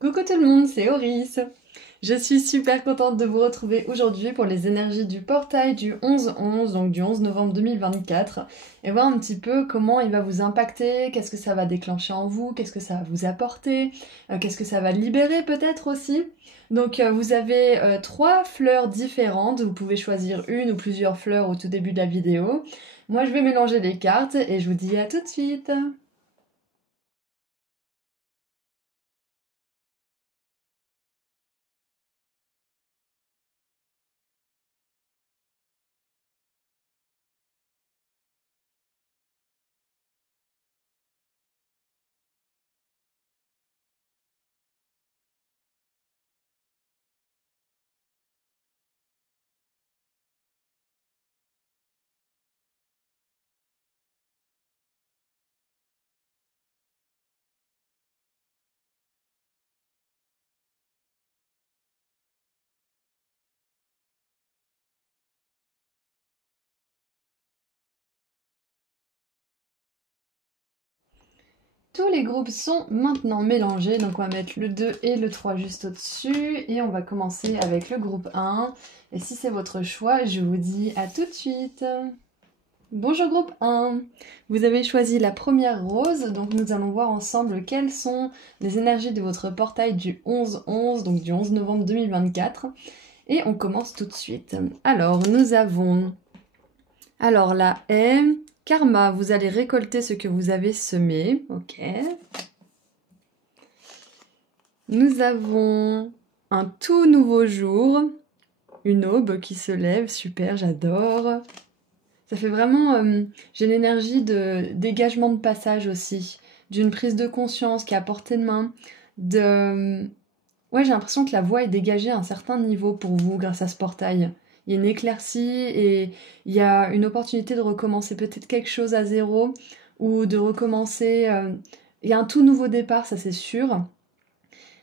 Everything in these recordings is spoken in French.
Coucou tout le monde, c'est Oris. Je suis super contente de vous retrouver aujourd'hui pour les énergies du portail du 11-11, donc du 11 novembre 2024, et voir un petit peu comment il va vous impacter, qu'est-ce que ça va déclencher en vous, qu'est-ce que ça va vous apporter, qu'est-ce que ça va libérer peut-être aussi. Donc vous avez trois fleurs différentes, vous pouvez choisir une ou plusieurs fleurs au tout début de la vidéo. Moi je vais mélanger les cartes et je vous dis à tout de suite. Tous les groupes sont maintenant mélangés, donc on va mettre le 2 et le 3 juste au-dessus, et on va commencer avec le groupe 1. Et si c'est votre choix, je vous dis à tout de suite. Bonjour groupe 1, vous avez choisi la première rose, donc nous allons voir ensemble quelles sont les énergies de votre portail du 11-11, donc du 11 novembre 2024. Et on commence tout de suite. Alors, nous avons... Alors la haie, karma, vous allez récolter ce que vous avez semé, ok. Nous avons un tout nouveau jour, une aube qui se lève, super, j'adore. Ça fait vraiment, j'ai l'énergie de dégagement de passage aussi, d'une prise de conscience qui est à portée de main, Ouais, j'ai l'impression que la voie est dégagée à un certain niveau pour vous grâce à ce portail. Il y a une éclaircie et il y a une opportunité de recommencer peut-être quelque chose à zéro ou de recommencer... Il y a un tout nouveau départ, ça c'est sûr.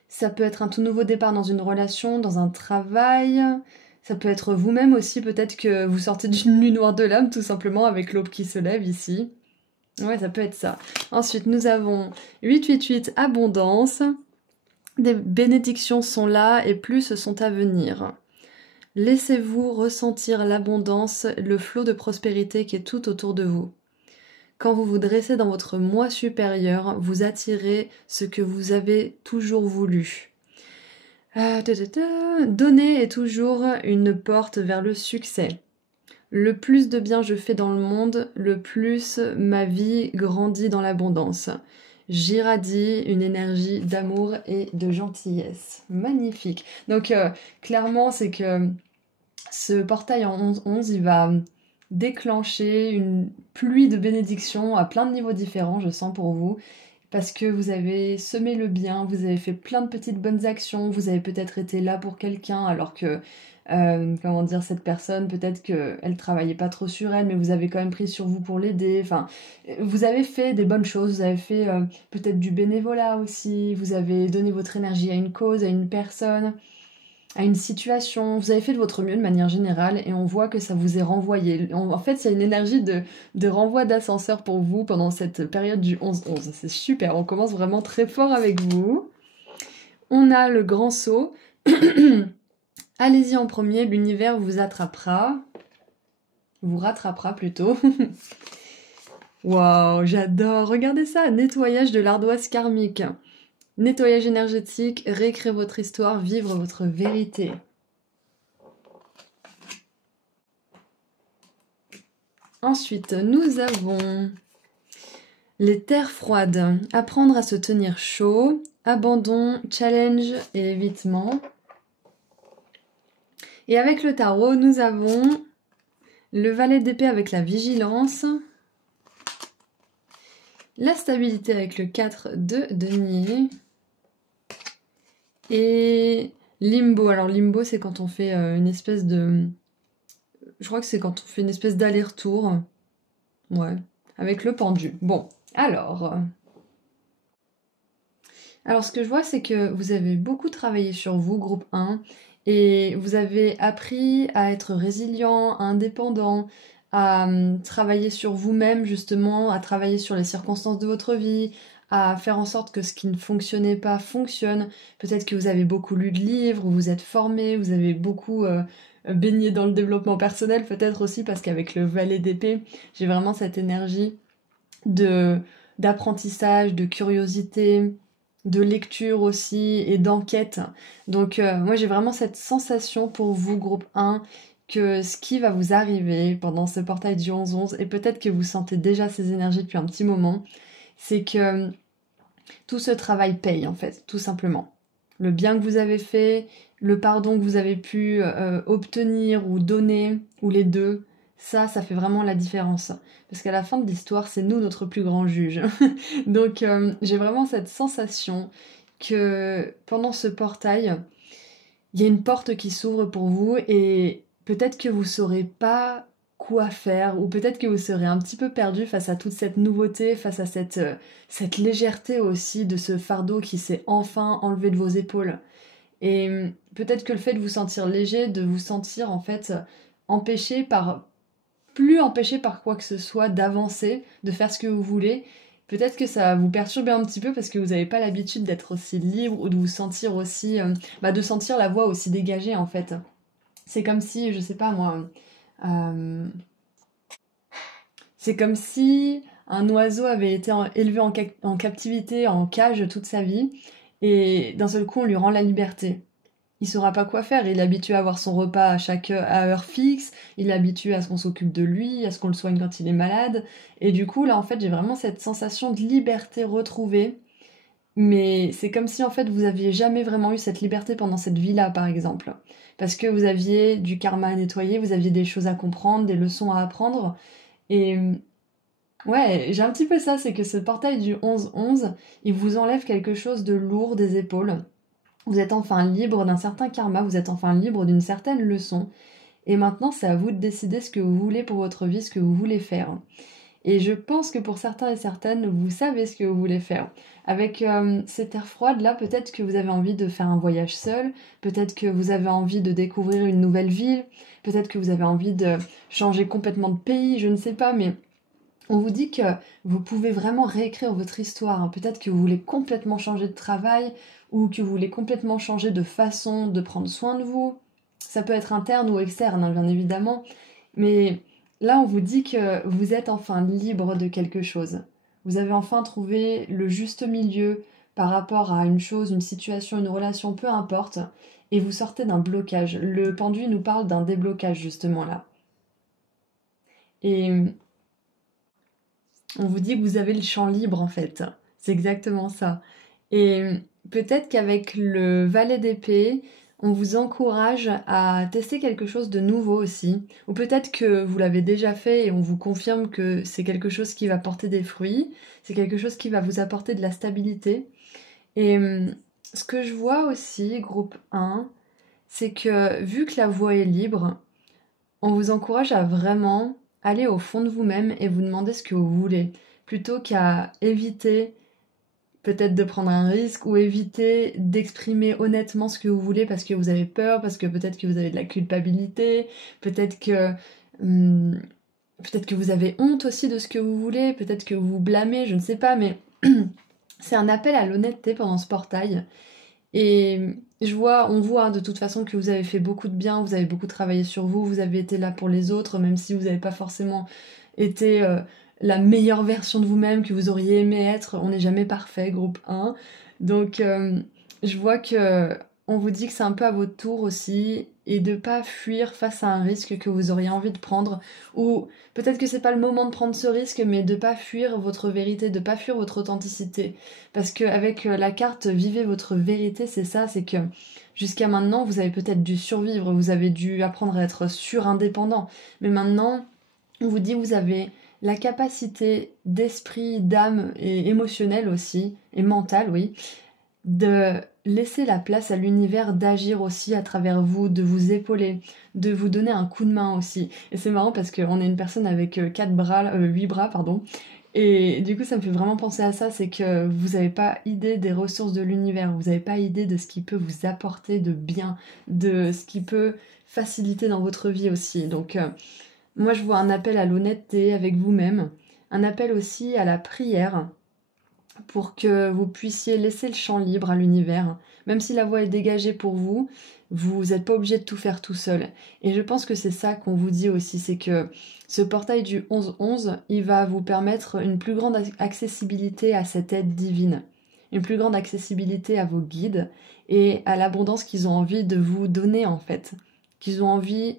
Ça peut être un tout nouveau départ dans une relation, dans un travail. Ça peut être vous-même aussi, peut-être que vous sortez d'une nuit noire de l'âme, tout simplement, avec l'aube qui se lève ici. Ouais, ça peut être ça. Ensuite, nous avons 888 abondance. Des bénédictions sont là et plus sont à venir. Laissez-vous ressentir l'abondance, le flot de prospérité qui est tout autour de vous. Quand vous vous dressez dans votre moi supérieur, vous attirez ce que vous avez toujours voulu. Donner est toujours une porte vers le succès. Le plus de bien je fais dans le monde, le plus ma vie grandit dans l'abondance. J'irradie une énergie d'amour et de gentillesse. Magnifique. Donc clairement, c'est que ce portail en 11-11, il va déclencher une pluie de bénédictions à plein de niveaux différents, je sens pour vous. Parce que vous avez semé le bien, vous avez fait plein de petites bonnes actions, vous avez peut-être été là pour quelqu'un alors que comment dire, cette personne, peut-être qu'elle travaillait pas trop sur elle, mais vous avez quand même pris sur vous pour l'aider. Enfin, vous avez fait des bonnes choses, vous avez fait peut-être du bénévolat aussi, vous avez donné votre énergie à une cause, à une personne, à une situation, vous avez fait de votre mieux de manière générale et on voit que ça vous est renvoyé. En fait, il y a une énergie de renvoi d'ascenseur pour vous pendant cette période du 11-11. C'est super, on commence vraiment très fort avec vous. On a le grand saut. Allez-y en premier, l'univers vous attrapera. Vous rattrapera plutôt. Waouh, j'adore. Regardez ça, nettoyage de l'ardoise karmique. Nettoyage énergétique, réécrire votre histoire, vivre votre vérité. Ensuite, nous avons les terres froides. Apprendre à se tenir chaud, abandon, challenge et évitement. Et avec le tarot, nous avons le valet d'épée avec la vigilance, la stabilité avec le 4 de denier et limbo. Alors limbo, c'est quand on fait une espèce de... Je crois que c'est quand on fait une espèce d'aller-retour. Ouais, avec le pendu. Bon, alors... Alors ce que je vois, c'est que vous avez beaucoup travaillé sur vous, groupe 1, et vous avez appris à être résilient, indépendant, à travailler sur vous-même justement, à travailler sur les circonstances de votre vie, à faire en sorte que ce qui ne fonctionnait pas fonctionne. Peut-être que vous avez beaucoup lu de livres, vous vous êtes formé, vous avez beaucoup baigné dans le développement personnel, peut-être aussi parce qu'avec le valet d'épée, j'ai vraiment cette énergie de d'apprentissage, de curiosité, de lecture aussi et d'enquête. Donc moi j'ai vraiment cette sensation pour vous, groupe 1, que ce qui va vous arriver pendant ce portail du 11-11, et peut-être que vous sentez déjà ces énergies depuis un petit moment, c'est que tout ce travail paye en fait, tout simplement. Le bien que vous avez fait, le pardon que vous avez pu obtenir ou donner, ou les deux, ça fait vraiment la différence. Parce qu'à la fin de l'histoire, c'est nous notre plus grand juge. Donc j'ai vraiment cette sensation que pendant ce portail, il y a une porte qui s'ouvre pour vous et peut-être que vous saurez pas quoi faire ou peut-être que vous serez un petit peu perdu face à toute cette nouveauté, face à cette légèreté aussi de ce fardeau qui s'est enfin enlevé de vos épaules. Et peut-être que le fait de vous sentir léger, de vous sentir en fait empêché par plus empêché par quoi que ce soit d'avancer, de faire ce que vous voulez. Peut-être que ça va vous perturber un petit peu parce que vous n'avez pas l'habitude d'être aussi libre ou de vous sentir aussi, de sentir la voix aussi dégagée en fait. C'est comme si, je sais pas moi, c'est comme si un oiseau avait été élevé en captivité, en cage toute sa vie, et d'un seul coup on lui rend la liberté. Il saura pas quoi faire, il est habitué à avoir son repas à heure fixe, il est habitué à ce qu'on s'occupe de lui, à ce qu'on le soigne quand il est malade, et du coup là en fait j'ai vraiment cette sensation de liberté retrouvée, mais c'est comme si en fait vous aviez jamais vraiment eu cette liberté pendant cette vie-là par exemple, parce que vous aviez du karma à nettoyer, vous aviez des choses à comprendre, des leçons à apprendre, et ouais, j'ai un petit peu ça, c'est que ce portail du 11-11, il vous enlève quelque chose de lourd des épaules. Vous êtes enfin libre d'un certain karma, vous êtes enfin libre d'une certaine leçon. Et maintenant, c'est à vous de décider ce que vous voulez pour votre vie, ce que vous voulez faire. Et je pense que pour certains et certaines, vous savez ce que vous voulez faire. Avec cette air froide là, peut-être que vous avez envie de faire un voyage seul, peut-être que vous avez envie de découvrir une nouvelle ville, peut-être que vous avez envie de changer complètement de pays, je ne sais pas, mais on vous dit que vous pouvez vraiment réécrire votre histoire, hein. Peut-être que vous voulez complètement changer de travail ou que vous voulez complètement changer de façon de prendre soin de vous. Ça peut être interne ou externe, hein, bien évidemment. Mais là, on vous dit que vous êtes enfin libre de quelque chose. Vous avez enfin trouvé le juste milieu par rapport à une chose, une situation, une relation, peu importe. Et vous sortez d'un blocage. Le pendu nous parle d'un déblocage justement là. Et on vous dit que vous avez le champ libre en fait. C'est exactement ça. Et peut-être qu'avec le valet d'épée, on vous encourage à tester quelque chose de nouveau aussi. Ou peut-être que vous l'avez déjà fait et on vous confirme que c'est quelque chose qui va porter des fruits. C'est quelque chose qui va vous apporter de la stabilité. Et ce que je vois aussi, groupe 1, c'est que vu que la voie est libre, on vous encourage à vraiment aller au fond de vous-même et vous demander ce que vous voulez, plutôt qu'à éviter peut-être de prendre un risque ou éviter d'exprimer honnêtement ce que vous voulez parce que vous avez peur, parce que peut-être que vous avez de la culpabilité, peut-être que hum, peut-être que vous avez honte aussi de ce que vous voulez, peut-être que vous vous blâmez, je ne sais pas, mais c'est un appel à l'honnêteté pendant ce portail. Et on voit hein, de toute façon que vous avez fait beaucoup de bien, vous avez beaucoup travaillé sur vous, vous avez été là pour les autres, même si vous n'avez pas forcément été la meilleure version de vous-même que vous auriez aimé être. On n'est jamais parfait, groupe 1. Donc je vois que on vous dit que c'est un peu à votre tour aussi et de pas fuir face à un risque que vous auriez envie de prendre ou peut-être que c'est pas le moment de prendre ce risque mais de pas fuir votre vérité, de pas fuir votre authenticité. Parce qu'avec la carte Vivez votre vérité, c'est ça, c'est que jusqu'à maintenant, vous avez peut-être dû survivre, vous avez dû apprendre à être surindépendant. Mais maintenant, on vous dit vous avez la capacité d'esprit, d'âme et émotionnelle aussi, et mentale, oui, de laisser la place à l'univers d'agir aussi à travers vous, de vous épauler, de vous donner un coup de main aussi. Et c'est marrant parce qu'on est une personne avec 8 bras, pardon, et du coup, ça me fait vraiment penser à ça, c'est que vous n'avez pas idée des ressources de l'univers, vous n'avez pas idée de ce qui peut vous apporter de bien, de ce qui peut faciliter dans votre vie aussi. Donc, moi, je vois un appel à l'honnêteté avec vous-même, un appel aussi à la prière, pour que vous puissiez laisser le champ libre à l'univers. Même si la voie est dégagée pour vous, vous n'êtes pas obligé de tout faire tout seul. Et je pense que c'est ça qu'on vous dit aussi, c'est que ce portail du 11-11, il va vous permettre une plus grande accessibilité à cette aide divine, une plus grande accessibilité à vos guides et à l'abondance qu'ils ont envie de vous donner en fait. Qu'ils ont envie...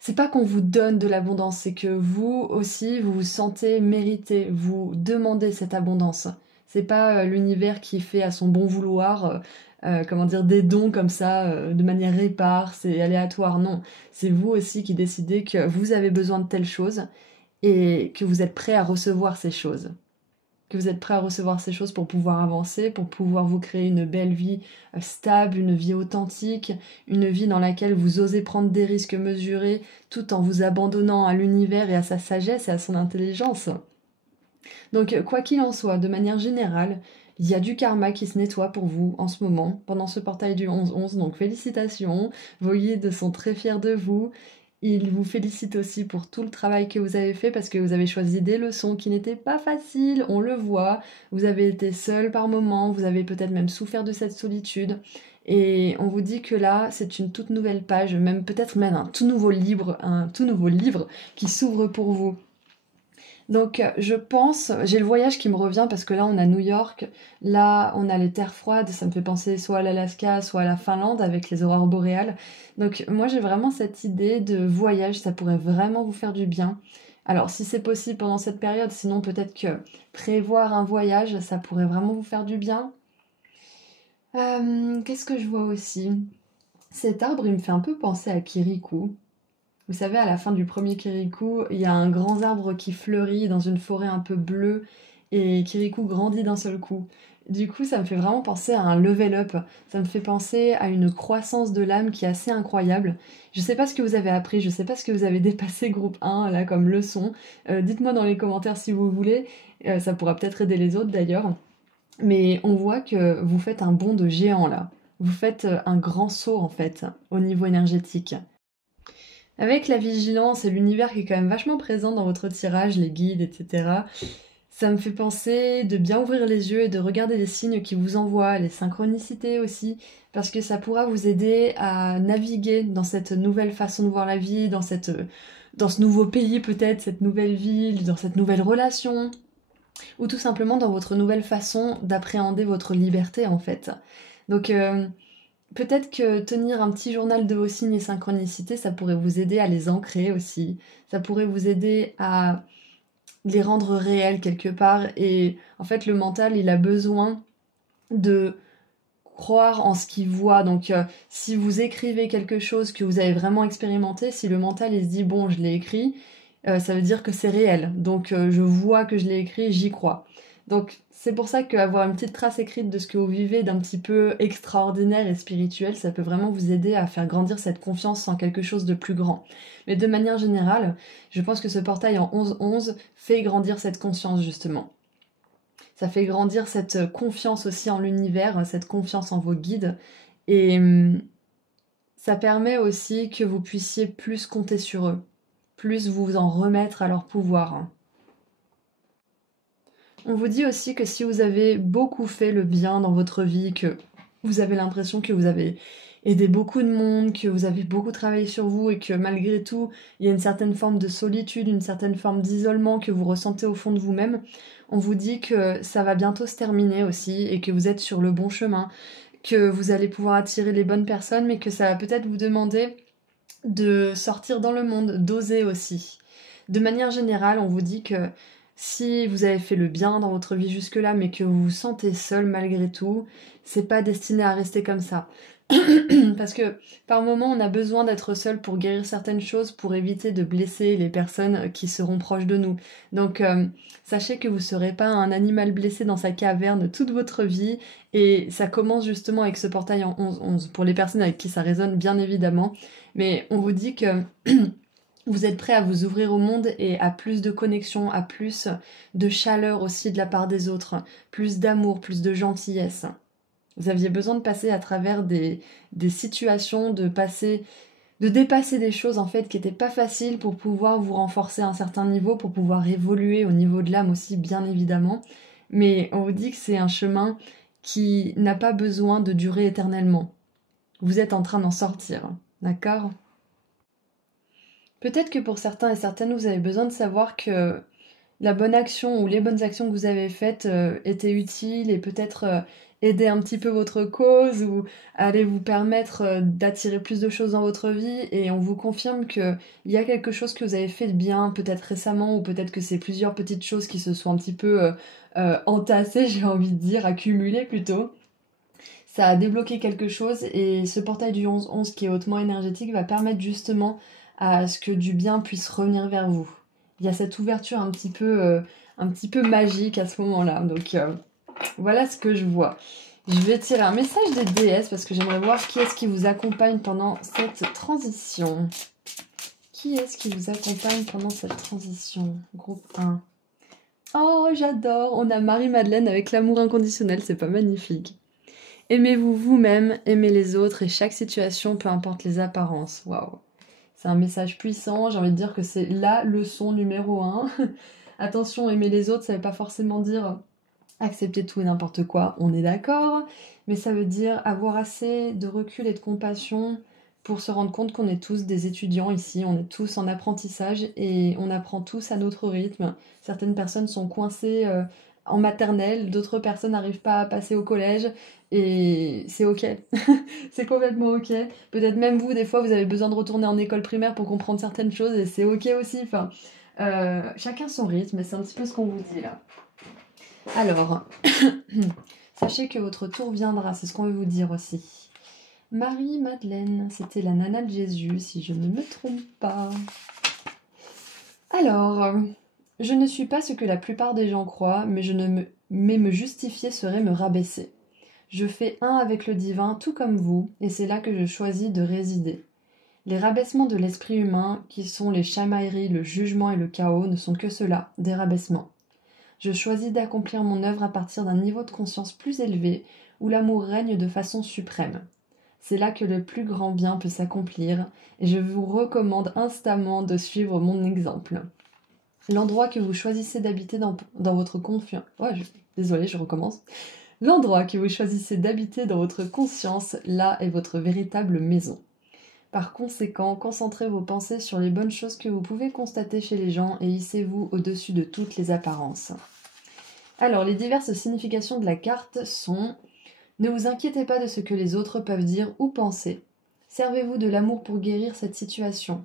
C'est pas qu'on vous donne de l'abondance, c'est que vous aussi, vous vous sentez mérité, vous demandez cette abondance. C'est pas l'univers qui fait à son bon vouloir, comment dire, des dons comme ça, de manière éparse et aléatoire. Non, c'est vous aussi qui décidez que vous avez besoin de telle chose et que vous êtes prêt à recevoir ces choses. Que vous êtes prêt à recevoir ces choses pour pouvoir avancer, pour pouvoir vous créer une belle vie stable, une vie authentique, une vie dans laquelle vous osez prendre des risques mesurés tout en vous abandonnant à l'univers et à sa sagesse et à son intelligence. Donc, quoi qu'il en soit, de manière générale, il y a du karma qui se nettoie pour vous en ce moment, pendant ce portail du 11-11, donc félicitations, vos guides sont très fiers de vous. Ils vous félicitent aussi pour tout le travail que vous avez fait parce que vous avez choisi des leçons qui n'étaient pas faciles, on le voit. Vous avez été seul par moments, vous avez peut-être même souffert de cette solitude. Et on vous dit que là, c'est une toute nouvelle page, même peut-être même un tout nouveau livre qui s'ouvre pour vous. Donc je pense, j'ai le voyage qui me revient parce que là on a New York, là on a les terres froides, ça me fait penser soit à l'Alaska, soit à la Finlande avec les aurores boréales. Donc moi j'ai vraiment cette idée de voyage, ça pourrait vraiment vous faire du bien. Alors si c'est possible pendant cette période, sinon peut-être que prévoir un voyage, ça pourrait vraiment vous faire du bien. Qu'est-ce que je vois aussi? Cet arbre il me fait un peu penser à Kirikou. Vous savez, à la fin du premier Kirikou, il y a un grand arbre qui fleurit dans une forêt un peu bleue et Kirikou grandit d'un seul coup. Du coup, ça me fait vraiment penser à un level up. Ça me fait penser à une croissance de l'âme qui est assez incroyable. Je sais pas ce que vous avez appris, je sais pas ce que vous avez dépassé groupe 1 là comme leçon. Dites-moi dans les commentaires si vous voulez. Ça pourra peut-être aider les autres d'ailleurs. Mais on voit que vous faites un bond de géant là. Vous faites un grand saut en fait au niveau énergétique. Avec la vigilance et l'univers qui est quand même vachement présent dans votre tirage, les guides, etc., ça me fait penser de bien ouvrir les yeux et de regarder les signes qui vous envoient, les synchronicités aussi, parce que ça pourra vous aider à naviguer dans cette nouvelle façon de voir la vie, dans ce nouveau pays peut-être, cette nouvelle ville, dans cette nouvelle relation, ou tout simplement dans votre nouvelle façon d'appréhender votre liberté en fait. Donc peut-être que tenir un petit journal de vos signes et synchronicités, ça pourrait vous aider à les ancrer aussi. Ça pourrait vous aider à les rendre réels quelque part. Et en fait, le mental, il a besoin de croire en ce qu'il voit. Donc, si vous écrivez quelque chose que vous avez vraiment expérimenté, si le mental, il se dit, bon, je l'ai écrit, ça veut dire que c'est réel. Donc, je vois que je l'ai écrit, j'y crois. Donc, c'est pour ça qu'avoir une petite trace écrite de ce que vous vivez d'un petit peu extraordinaire et spirituel, ça peut vraiment vous aider à faire grandir cette confiance en quelque chose de plus grand. Mais de manière générale, je pense que ce portail en 11-11 fait grandir cette conscience justement. Ça fait grandir cette confiance aussi en l'univers, cette confiance en vos guides. Et ça permet aussi que vous puissiez plus compter sur eux, plus vous en remettre à leur pouvoir. On vous dit aussi que si vous avez beaucoup fait le bien dans votre vie, que vous avez l'impression que vous avez aidé beaucoup de monde, que vous avez beaucoup travaillé sur vous et que malgré tout, il y a une certaine forme de solitude, une certaine forme d'isolement que vous ressentez au fond de vous-même, on vous dit que ça va bientôt se terminer aussi et que vous êtes sur le bon chemin, que vous allez pouvoir attirer les bonnes personnes, mais que ça va peut-être vous demander de sortir dans le monde, d'oser aussi. De manière générale, on vous dit que si vous avez fait le bien dans votre vie jusque-là, mais que vous vous sentez seul malgré tout, c'est pas destiné à rester comme ça. Parce que par moment, on a besoin d'être seul pour guérir certaines choses, pour éviter de blesser les personnes qui seront proches de nous. Donc, sachez que vous ne serez pas un animal blessé dans sa caverne toute votre vie. Et ça commence justement avec ce portail en 11-11, pour les personnes avec qui ça résonne, bien évidemment. Mais on vous dit que vous êtes prêt à vous ouvrir au monde et à plus de connexion, à plus de chaleur aussi de la part des autres, plus d'amour, plus de gentillesse. Vous aviez besoin de passer à travers des situations, de dépasser des choses en fait qui n'étaient pas faciles pour pouvoir vous renforcer à un certain niveau, pour pouvoir évoluer au niveau de l'âme aussi bien évidemment. mais on vous dit que c'est un chemin qui n'a pas besoin de durer éternellement. Vous êtes en train d'en sortir, d'accord? Peut-être que pour certains et certaines, vous avez besoin de savoir que la bonne action ou les bonnes actions que vous avez faites étaient utiles et peut-être aider un petit peu votre cause ou aller vous permettre d'attirer plus de choses dans votre vie, et on vous confirme qu'il y a quelque chose que vous avez fait de bien, peut-être récemment, ou peut-être que c'est plusieurs petites choses qui se sont un petit peu entassées, j'ai envie de dire, accumulées plutôt. Ça a débloqué quelque chose, et ce portail du 11-11 qui est hautement énergétique va permettre justement à ce que du bien puisse revenir vers vous. Il y a cette ouverture un petit peu magique à ce moment-là. Donc voilà ce que je vois. Je vais tirer un message des déesses parce que j'aimerais voir qui est-ce qui vous accompagne pendant cette transition. Qui est-ce qui vous accompagne pendant cette transition? Groupe 1. Oh, j'adore! On a Marie-Madeleine avec l'amour inconditionnel, c'est pas magnifique. Aimez-vous vous-même, aimez les autres et chaque situation, peu importe les apparences. Waouh! C'est un message puissant, j'ai envie de dire que c'est la leçon numéro 1. Attention, aimer les autres, ça veut pas forcément dire accepter tout et n'importe quoi, on est d'accord, mais ça veut dire avoir assez de recul et de compassion pour se rendre compte qu'on est tous des étudiants ici, on est tous en apprentissage et on apprend tous à notre rythme. Certaines personnes sont coincées en maternelle, d'autres personnes n'arrivent pas à passer au collège, et c'est ok. C'est complètement ok. Peut-être même vous, des fois, vous avez besoin de retourner en école primaire pour comprendre certaines choses, et c'est ok aussi. Enfin, chacun son rythme, et c'est un petit peu ce qu'on vous dit là. Alors, sachez que votre tour viendra, c'est ce qu'on veut vous dire aussi. Marie-Madeleine, c'était la nana de Jésus, si je ne me trompe pas. Alors, je ne suis pas ce que la plupart des gens croient, mais me justifier serait me rabaisser. Je fais un avec le divin, tout comme vous, et c'est là que je choisis de résider. Les rabaissements de l'esprit humain, qui sont les chamailleries, le jugement et le chaos, ne sont que cela, des rabaissements. Je choisis d'accomplir mon œuvre à partir d'un niveau de conscience plus élevé, où l'amour règne de façon suprême. C'est là que le plus grand bien peut s'accomplir, et je vous recommande instamment de suivre mon exemple. L'endroit que vous choisissez d'habiter dans votre confiance... Désolée, je recommence. L'endroit que vous choisissez d'habiter dans votre conscience, là est votre véritable maison. Par conséquent, concentrez vos pensées sur les bonnes choses que vous pouvez constater chez les gens et hissez-vous au-dessus de toutes les apparences. Alors, les diverses significations de la carte sont: ne vous inquiétez pas de ce que les autres peuvent dire ou penser. Servez-vous de l'amour pour guérir cette situation.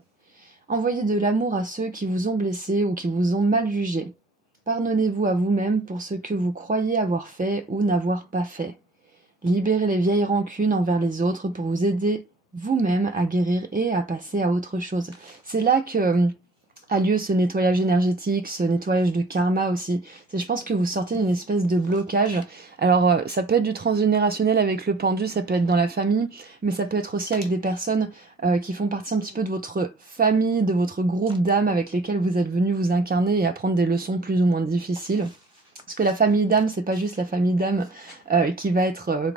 Envoyez de l'amour à ceux qui vous ont blessé ou qui vous ont mal jugé. Pardonnez-vous à vous-même pour ce que vous croyez avoir fait ou n'avoir pas fait. Libérez les vieilles rancunes envers les autres pour vous aider vous-même à guérir et à passer à autre chose. C'est là que a lieu ce nettoyage énergétique, ce nettoyage de karma aussi. Je pense que vous sortez d'une espèce de blocage. Alors ça peut être du transgénérationnel avec le pendu, ça peut être dans la famille, mais ça peut être aussi avec des personnes qui font partie un petit peu de votre famille, de votre groupe d'âmes avec lesquelles vous êtes venus vous incarner et apprendre des leçons plus ou moins difficiles. Parce que la famille d'âme, c'est pas juste la famille d'âme qui va être,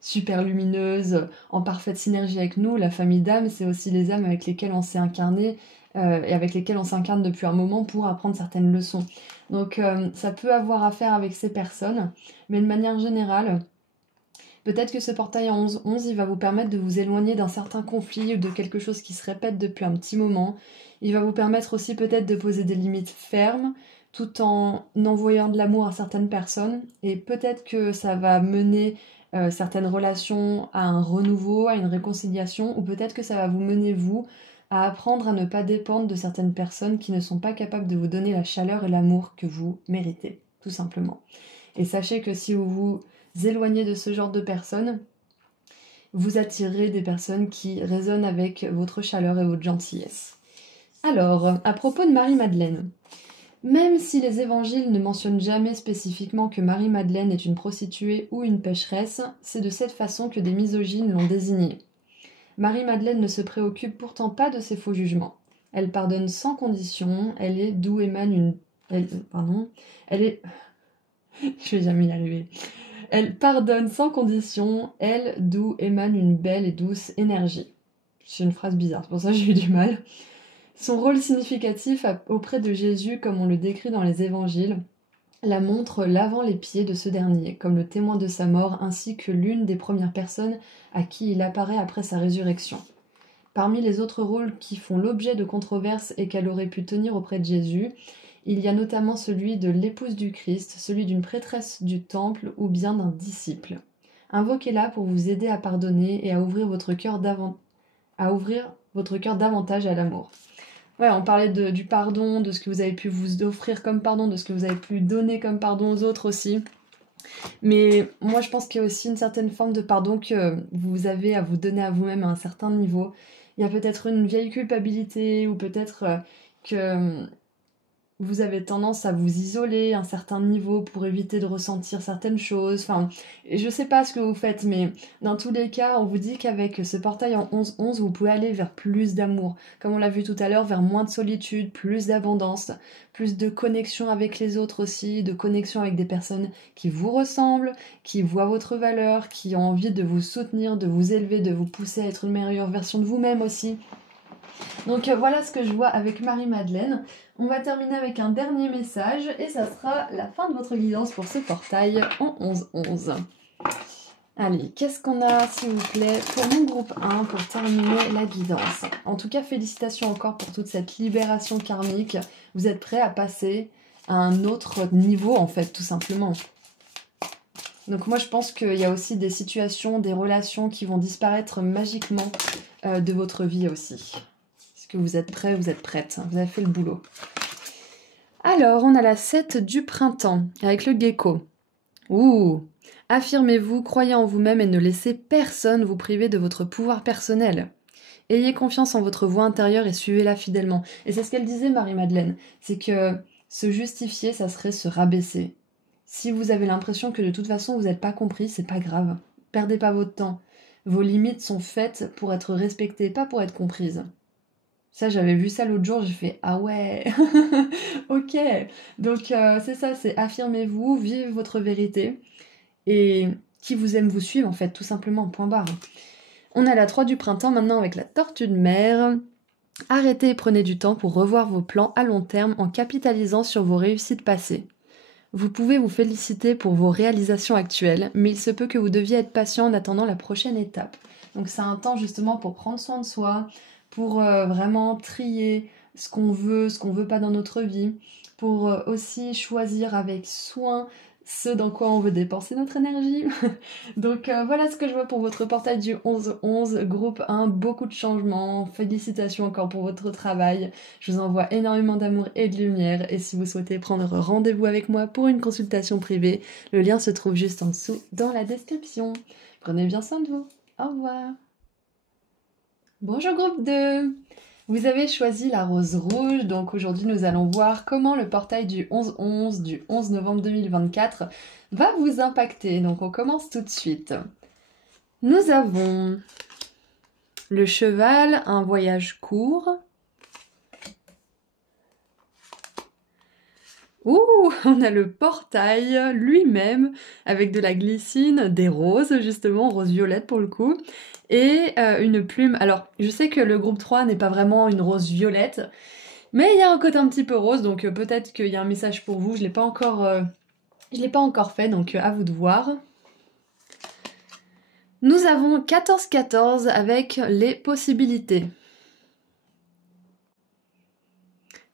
super lumineuse, en parfaite synergie avec nous. La famille d'âme, c'est aussi les âmes avec lesquelles on s'est incarné et avec lesquelles on s'incarne depuis un moment pour apprendre certaines leçons. Donc ça peut avoir affaire avec ces personnes, mais de manière générale, peut-être que ce portail en 11-11, il va vous permettre de vous éloigner d'un certain conflit ou de quelque chose qui se répète depuis un petit moment. Il va vous permettre aussi peut-être de poser des limites fermes, tout en envoyant de l'amour à certaines personnes. Et peut-être que ça va mener certaines relations à un renouveau, à une réconciliation, ou peut-être que ça va vous mener, vous, à apprendre à ne pas dépendre de certaines personnes qui ne sont pas capables de vous donner la chaleur et l'amour que vous méritez, tout simplement. Et sachez que si vous vous éloignez de ce genre de personnes, vous attirerez des personnes qui résonnent avec votre chaleur et votre gentillesse. Alors, à propos de Marie-Madeleine, même si les évangiles ne mentionnent jamais spécifiquement que Marie-Madeleine est une prostituée ou une pécheresse, c'est de cette façon que des misogynes l'ont désignée. Marie-Madeleine ne se préoccupe pourtant pas de ses faux jugements. Elle pardonne sans condition, elle est d'où émane une... Elle est... Je vais jamais y arriver. Elle pardonne sans condition, elle d'où émane une belle et douce énergie. C'est une phrase bizarre, c'est pour ça que j'ai eu du mal. Son rôle significatif auprès de Jésus, comme on le décrit dans les évangiles, la montre lavant les pieds de ce dernier, comme le témoin de sa mort, ainsi que l'une des premières personnes à qui il apparaît après sa résurrection. Parmi les autres rôles qui font l'objet de controverses et qu'elle aurait pu tenir auprès de Jésus, il y a notamment celui de l'épouse du Christ, celui d'une prêtresse du temple ou bien d'un disciple. Invoquez-la pour vous aider à pardonner et à ouvrir votre cœur davantage à l'amour. Ouais, on parlait du pardon, de ce que vous avez pu vous offrir comme pardon, de ce que vous avez pu donner comme pardon aux autres aussi. Mais moi, je pense qu'il y a aussi une certaine forme de pardon que vous avez à vous donner à vous-même à un certain niveau. Il y a peut-être une vieille culpabilité ou peut-être que vous avez tendance à vous isoler à un certain niveau pour éviter de ressentir certaines choses. Enfin, je sais pas ce que vous faites, mais dans tous les cas, on vous dit qu'avec ce portail en 11-11, vous pouvez aller vers plus d'amour. Comme on l'a vu tout à l'heure, vers moins de solitude, plus d'abondance, plus de connexion avec les autres aussi, de connexion avec des personnes qui vous ressemblent, qui voient votre valeur, qui ont envie de vous soutenir, de vous élever, de vous pousser à être une meilleure version de vous-même aussi. Donc voilà ce que je vois avec Marie-Madeleine. On va terminer avec un dernier message et ça sera la fin de votre guidance pour ce portail en 11-11. Allez, qu'est-ce qu'on a s'il vous plaît pour mon groupe 1 pour terminer la guidance? En tout cas, félicitations encore pour toute cette libération karmique. Vous êtes prêts à passer à un autre niveau en fait, tout simplement. Donc moi je pense qu'il y a aussi des situations, des relations qui vont disparaître magiquement de votre vie aussi. Est-ce que vous êtes prêts, vous êtes prêtes? Vous avez fait le boulot. Alors, on a la 7 du printemps, avec le gecko. Ouh! Affirmez-vous, croyez en vous-même et ne laissez personne vous priver de votre pouvoir personnel. Ayez confiance en votre voix intérieure et suivez-la fidèlement. Et c'est ce qu'elle disait, Marie-Madeleine. C'est que se justifier, ça serait se rabaisser. Si vous avez l'impression que de toute façon vous n'êtes pas compris, c'est pas grave. Perdez pas votre temps. Vos limites sont faites pour être respectées, pas pour être comprises. Ça, j'avais vu ça l'autre jour, j'ai fait « Ah ouais, ok !» Donc c'est ça, c'est affirmez-vous, vivez votre vérité. Et qui vous aime vous suivre, en fait, tout simplement, point barre. On a la 3 du printemps maintenant avec la tortue de mer. Arrêtez et prenez du temps pour revoir vos plans à long terme en capitalisant sur vos réussites passées. Vous pouvez vous féliciter pour vos réalisations actuelles, mais il se peut que vous deviez être patient en attendant la prochaine étape. Donc c'est un temps justement pour prendre soin de soi, pour vraiment trier ce qu'on veut pas dans notre vie, pour aussi choisir avec soin ce dans quoi on veut dépenser notre énergie. Donc voilà ce que je vois pour votre portail du 11-11, groupe 1, beaucoup de changements, félicitations encore pour votre travail, je vous envoie énormément d'amour et de lumière, et si vous souhaitez prendre rendez-vous avec moi pour une consultation privée, le lien se trouve juste en dessous dans la description. Prenez bien soin de vous, au revoir. Bonjour groupe 2. Vous avez choisi la rose rouge, donc aujourd'hui nous allons voir comment le portail du 11-11 du 11 novembre 2024 va vous impacter. Donc on commence tout de suite. Nous avons le cheval, un voyage court. Ouh, on a le portail lui-même avec de la glycine, des roses justement, rose violette pour le coup, et une plume. Alors, je sais que le groupe 3 n'est pas vraiment une rose violette, mais il y a un côté un petit peu rose, donc peut-être qu'il y a un message pour vous. Je l'ai pas encore fait, donc à vous de voir. Nous avons 14-14 avec les possibilités.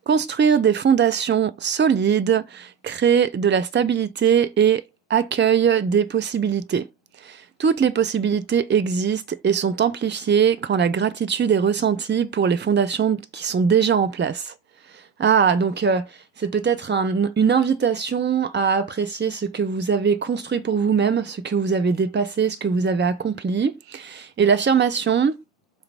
Construire des fondations solides, créer de la stabilité et accueille des possibilités. Toutes les possibilités existent et sont amplifiées quand la gratitude est ressentie pour les fondations qui sont déjà en place. Ah, donc c'est peut-être une invitation à apprécier ce que vous avez construit pour vous-même, ce que vous avez dépassé, ce que vous avez accompli. Et l'affirmation,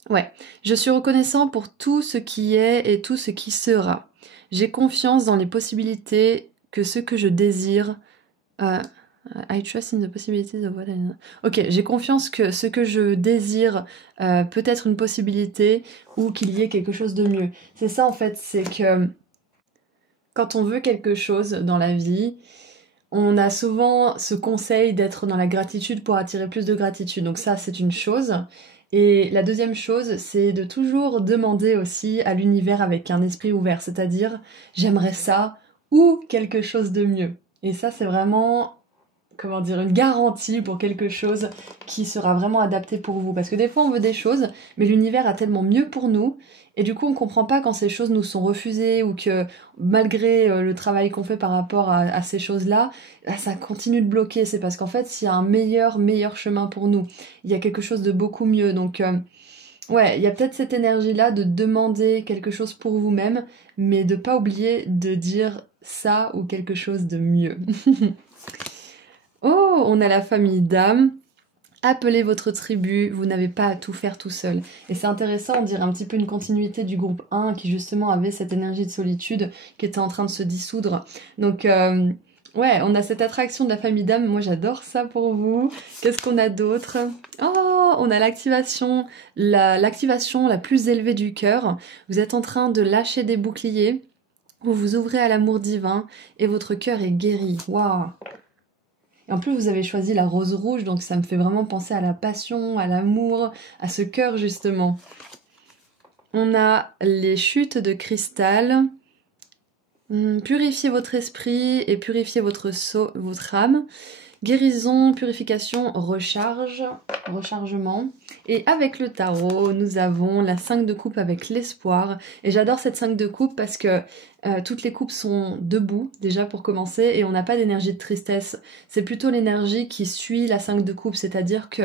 ouais, je suis reconnaissant pour tout ce qui est et tout ce qui sera. J'ai confiance dans les possibilités que ce que je désire... I trust in the possibilities of what I know. Ok, j'ai confiance que ce que je désire peut être une possibilité ou qu'il y ait quelque chose de mieux. C'est ça en fait, c'est que quand on veut quelque chose dans la vie, on a souvent ce conseil d'être dans la gratitude pour attirer plus de gratitude. Donc ça, c'est une chose. Et la deuxième chose, c'est de toujours demander aussi à l'univers avec un esprit ouvert, c'est-à-dire j'aimerais ça ou quelque chose de mieux. Et ça, c'est vraiment, comment dire, une garantie pour quelque chose qui sera vraiment adapté pour vous. Parce que des fois, on veut des choses, mais l'univers a tellement mieux pour nous, et du coup, on comprend pas quand ces choses nous sont refusées, ou que malgré le travail qu'on fait par rapport à ces choses-là, ça continue de bloquer. C'est parce qu'en fait, il y a un meilleur chemin pour nous. Il y a quelque chose de beaucoup mieux. Donc, ouais, il y a peut-être cette énergie-là de demander quelque chose pour vous-même, mais de pas oublier de dire ça ou quelque chose de mieux. Oh, on a la famille d'âmes. Appelez votre tribu, vous n'avez pas à tout faire tout seul. Et c'est intéressant, on dirait un petit peu une continuité du groupe 1 qui justement avait cette énergie de solitude qui était en train de se dissoudre. Donc ouais, on a cette attraction de la famille d'âmes, moi j'adore ça pour vous. Qu'est-ce qu'on a d'autre? Oh, on a l'activation la plus élevée du cœur. Vous êtes en train de lâcher des boucliers, vous vous ouvrez à l'amour divin et votre cœur est guéri. Waouh! Et en plus, vous avez choisi la rose rouge, donc ça me fait vraiment penser à la passion, à l'amour, à ce cœur justement. On a les chutes de cristal. Purifiez votre esprit et purifiez votre âme. Guérison, purification, rechargement. Et avec le tarot, nous avons la 5 de coupe avec l'espoir. Et j'adore cette 5 de coupe parce que toutes les coupes sont debout, déjà pour commencer, et on n'a pas d'énergie de tristesse. C'est plutôt l'énergie qui suit la 5 de coupe, c'est-à-dire que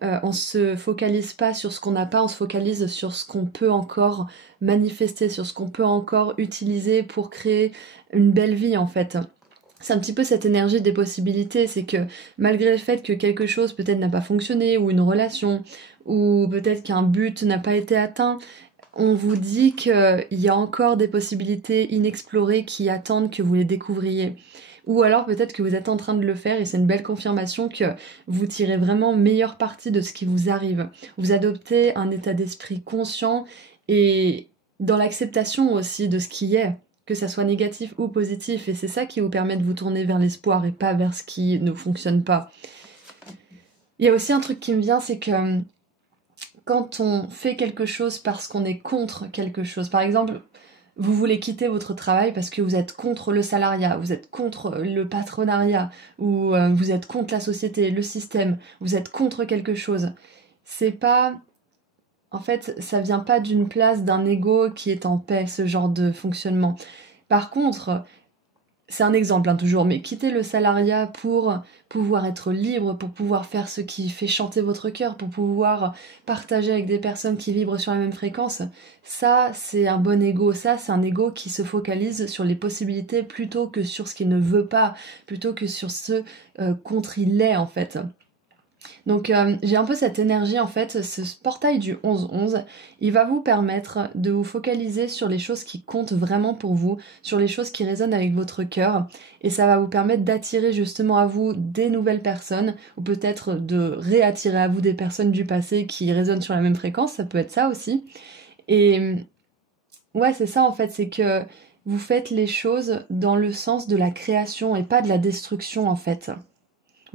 on se focalise pas sur ce qu'on n'a pas, on se focalise sur ce qu'on peut encore manifester, sur ce qu'on peut encore utiliser pour créer une belle vie en fait. C'est un petit peu cette énergie des possibilités, c'est que malgré le fait que quelque chose peut-être n'a pas fonctionné, ou une relation, ou peut-être qu'un but n'a pas été atteint, on vous dit qu'il y a encore des possibilités inexplorées qui attendent que vous les découvriez. Ou alors peut-être que vous êtes en train de le faire et c'est une belle confirmation que vous tirez vraiment meilleure partie de ce qui vous arrive. Vous adoptez un état d'esprit conscient et dans l'acceptation aussi de ce qui est, que ça soit négatif ou positif, et c'est ça qui vous permet de vous tourner vers l'espoir et pas vers ce qui ne fonctionne pas. Il y a aussi un truc qui me vient, c'est que quand on fait quelque chose parce qu'on est contre quelque chose, par exemple, vous voulez quitter votre travail parce que vous êtes contre le salariat, vous êtes contre le patronariat, ou vous êtes contre la société, le système, vous êtes contre quelque chose. C'est pas... En fait, ça vient pas d'une place d'un ego qui est en paix, ce genre de fonctionnement. Par contre, c'est un exemple toujours, mais quitter le salariat pour pouvoir être libre, pour pouvoir faire ce qui fait chanter votre cœur, pour pouvoir partager avec des personnes qui vibrent sur la même fréquence, ça c'est un bon ego, ça c'est un ego qui se focalise sur les possibilités plutôt que sur ce qu'il ne veut pas, plutôt que sur ce contre il est en fait. Donc j'ai un peu cette énergie en fait, ce portail du 11-11, il va vous permettre de vous focaliser sur les choses qui comptent vraiment pour vous, sur les choses qui résonnent avec votre cœur, et ça va vous permettre d'attirer justement à vous des nouvelles personnes, ou peut-être de réattirer à vous des personnes du passé qui résonnent sur la même fréquence, ça peut être ça aussi. Et ouais, c'est ça en fait, c'est que vous faites les choses dans le sens de la création et pas de la destruction en fait.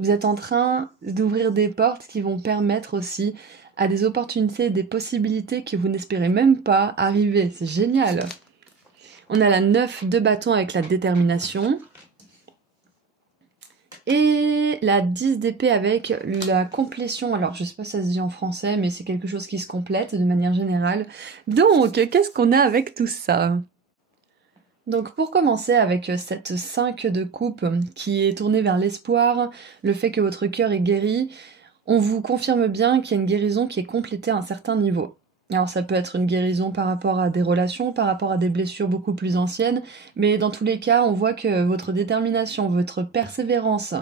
Vous êtes en train d'ouvrir des portes qui vont permettre aussi à des opportunités, des possibilités que vous n'espérez même pas arriver. C'est génial. On a la 9 de bâton avec la détermination. Et la 10 d'épée avec la complétion. Alors, je sais pas si ça se dit en français, mais c'est quelque chose qui se complète de manière générale. Donc, qu'est-ce qu'on a avec tout ça ? Donc pour commencer avec cette 5 de coupe qui est tournée vers l'espoir, le fait que votre cœur est guéri, on vous confirme bien qu'il y a une guérison qui est complétée à un certain niveau. Alors ça peut être une guérison par rapport à des relations, par rapport à des blessures beaucoup plus anciennes, mais dans tous les cas, on voit que votre détermination, votre persévérance,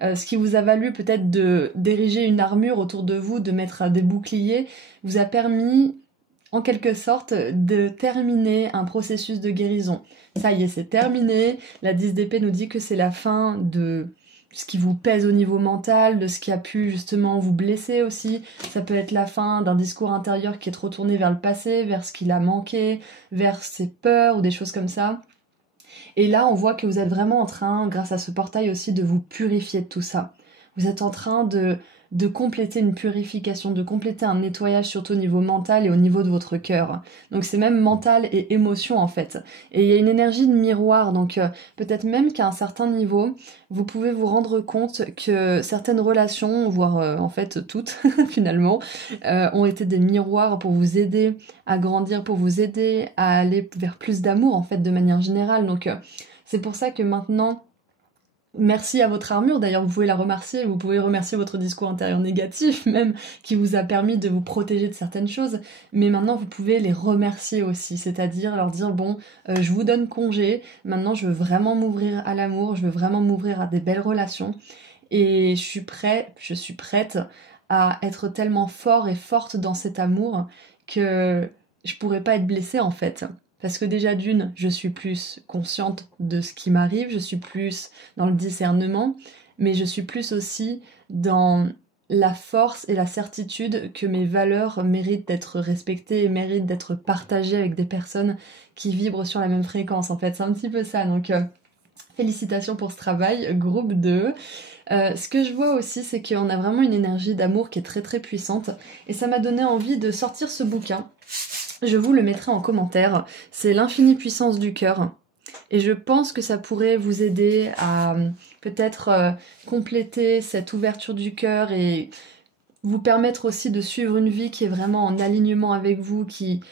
ce qui vous a valu peut-être d'ériger une armure autour de vous, de mettre des boucliers, vous a permis en quelque sorte de terminer un processus de guérison. Ça y est, c'est terminé. La 10 d'épée nous dit que c'est la fin de ce qui vous pèse au niveau mental, de ce qui a pu justement vous blesser aussi. Ça peut être la fin d'un discours intérieur qui est trop tourné vers le passé, vers ce qu'il a manqué, vers ses peurs ou des choses comme ça. Et là, on voit que vous êtes vraiment en train, grâce à ce portail aussi, de vous purifier de tout ça. Vous êtes en train de de compléter une purification, de compléter un nettoyage surtout au niveau mental et au niveau de votre cœur. Donc c'est même mental et émotion en fait. Et il y a une énergie de miroir, donc peut-être même qu'à un certain niveau, vous pouvez vous rendre compte que certaines relations, voire en fait toutes finalement, ont été des miroirs pour vous aider à grandir, pour vous aider à aller vers plus d'amour en fait de manière générale. Donc c'est pour ça que maintenant, merci à votre armure, d'ailleurs vous pouvez la remercier, vous pouvez remercier votre discours intérieur négatif même, qui vous a permis de vous protéger de certaines choses, mais maintenant vous pouvez les remercier aussi, c'est-à-dire leur dire bon, je vous donne congé, maintenant je veux vraiment m'ouvrir à l'amour, je veux vraiment m'ouvrir à des belles relations, et je suis prête à être tellement fort et forte dans cet amour que je pourrais pas être blessée en fait. Parce que déjà d'une, je suis plus consciente de ce qui m'arrive, je suis plus dans le discernement, mais je suis plus aussi dans la force et la certitude que mes valeurs méritent d'être respectées et méritent d'être partagées avec des personnes qui vibrent sur la même fréquence. En fait, c'est un petit peu ça. Donc, félicitations pour ce travail, groupe 2. Ce que je vois aussi, c'est qu'on a vraiment une énergie d'amour qui est très très puissante. Et ça m'a donné envie de sortir ce bouquin. Je vous le mettrai en commentaire. C'est L'infinie puissance du cœur. Et je pense que ça pourrait vous aider à peut-être compléter cette ouverture du cœur et vous permettre aussi de suivre une vie qui est vraiment en alignement avec vous, qui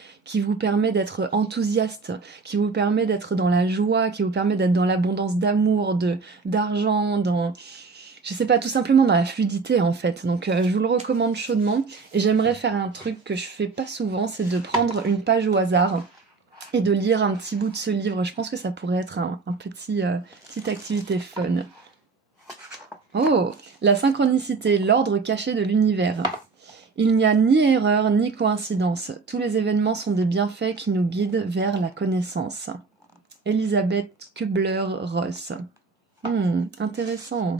vous permet d'être enthousiaste, qui vous permet d'être dans la joie, qui vous permet d'être dans l'abondance d'amour, d'argent, dans... Je sais pas, tout simplement dans la fluidité en fait. Donc je vous le recommande chaudement. Et j'aimerais faire un truc que je fais pas souvent, c'est de prendre une page au hasard et de lire un petit bout de ce livre. Je pense que ça pourrait être un petite activité fun. Oh, la synchronicité, l'ordre caché de l'univers. Il n'y a ni erreur ni coïncidence. Tous les événements sont des bienfaits qui nous guident vers la connaissance. Elisabeth Kubler-Ross. Intéressant.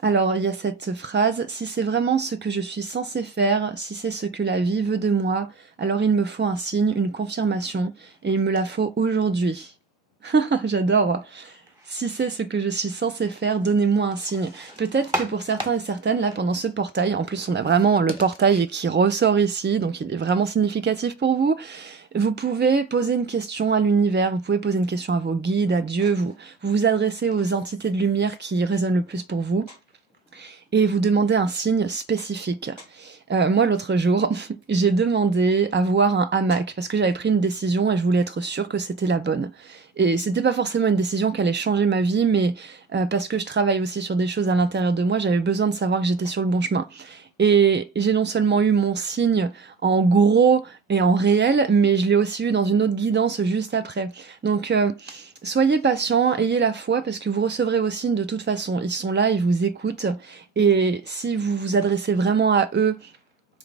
Alors, il y a cette phrase, si c'est vraiment ce que je suis censé faire, si c'est ce que la vie veut de moi, alors il me faut un signe, une confirmation, et il me la faut aujourd'hui. J'adore. Si c'est ce que je suis censé faire, donnez-moi un signe. Peut-être que pour certains et certaines, là, pendant ce portail, en plus on a vraiment le portail qui ressort ici, donc il est vraiment significatif pour vous, vous pouvez poser une question à l'univers, vous pouvez poser une question à vos guides, à Dieu, vous vous adressez aux entités de lumière qui résonnent le plus pour vous, et vous demandez un signe spécifique. Moi, l'autre jour, j'ai demandé à voir un hamac parce que j'avais pris une décision et je voulais être sûre que c'était la bonne. Et c'était pas forcément une décision qui allait changer ma vie, mais parce que je travaille aussi sur des choses à l'intérieur de moi, j'avais besoin de savoir que j'étais sur le bon chemin. Et j'ai non seulement eu mon signe en gros et en réel, mais je l'ai aussi eu dans une autre guidance juste après. Donc soyez patient, ayez la foi parce que vous recevrez vos signes de toute façon. Ils sont là, ils vous écoutent. Et si vous vous adressez vraiment à eux,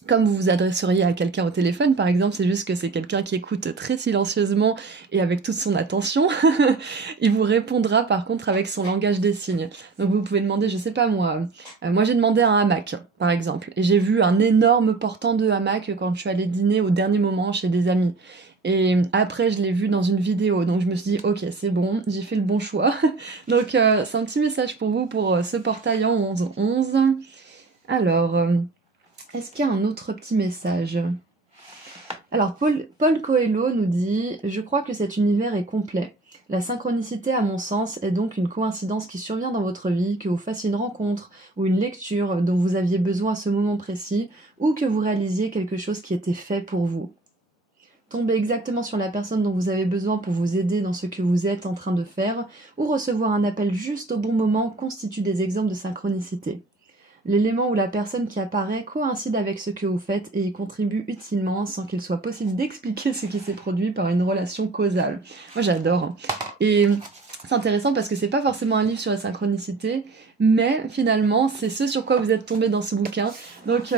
comme vous vous adresseriez à quelqu'un au téléphone par exemple, c'est juste que c'est quelqu'un qui écoute très silencieusement et avec toute son attention, il vous répondra par contre avec son langage des signes. Donc vous pouvez demander, je sais pas moi, moi j'ai demandé un hamac par exemple, et j'ai vu un énorme portant de hamac quand je suis allée dîner au dernier moment chez des amis. Et après, je l'ai vu dans une vidéo, donc je me suis dit, ok, c'est bon, j'ai fait le bon choix. Donc, c'est un petit message pour vous pour ce portail en 11-11. Alors, est-ce qu'il y a un autre petit message? Alors, Paul Coelho nous dit « Je crois que cet univers est complet. La synchronicité, à mon sens, est donc une coïncidence qui survient dans votre vie, que vous fassiez une rencontre ou une lecture dont vous aviez besoin à ce moment précis, ou que vous réalisiez quelque chose qui était fait pour vous. Tomber exactement sur la personne dont vous avez besoin pour vous aider dans ce que vous êtes en train de faire, ou recevoir un appel juste au bon moment constituent des exemples de synchronicité. L'élément ou la personne qui apparaît coïncide avec ce que vous faites et y contribue utilement sans qu'il soit possible d'expliquer ce qui s'est produit par une relation causale. » Moi j'adore. Et c'est intéressant parce que c'est pas forcément un livre sur la synchronicité, mais finalement c'est ce sur quoi vous êtes tombé dans ce bouquin. Donc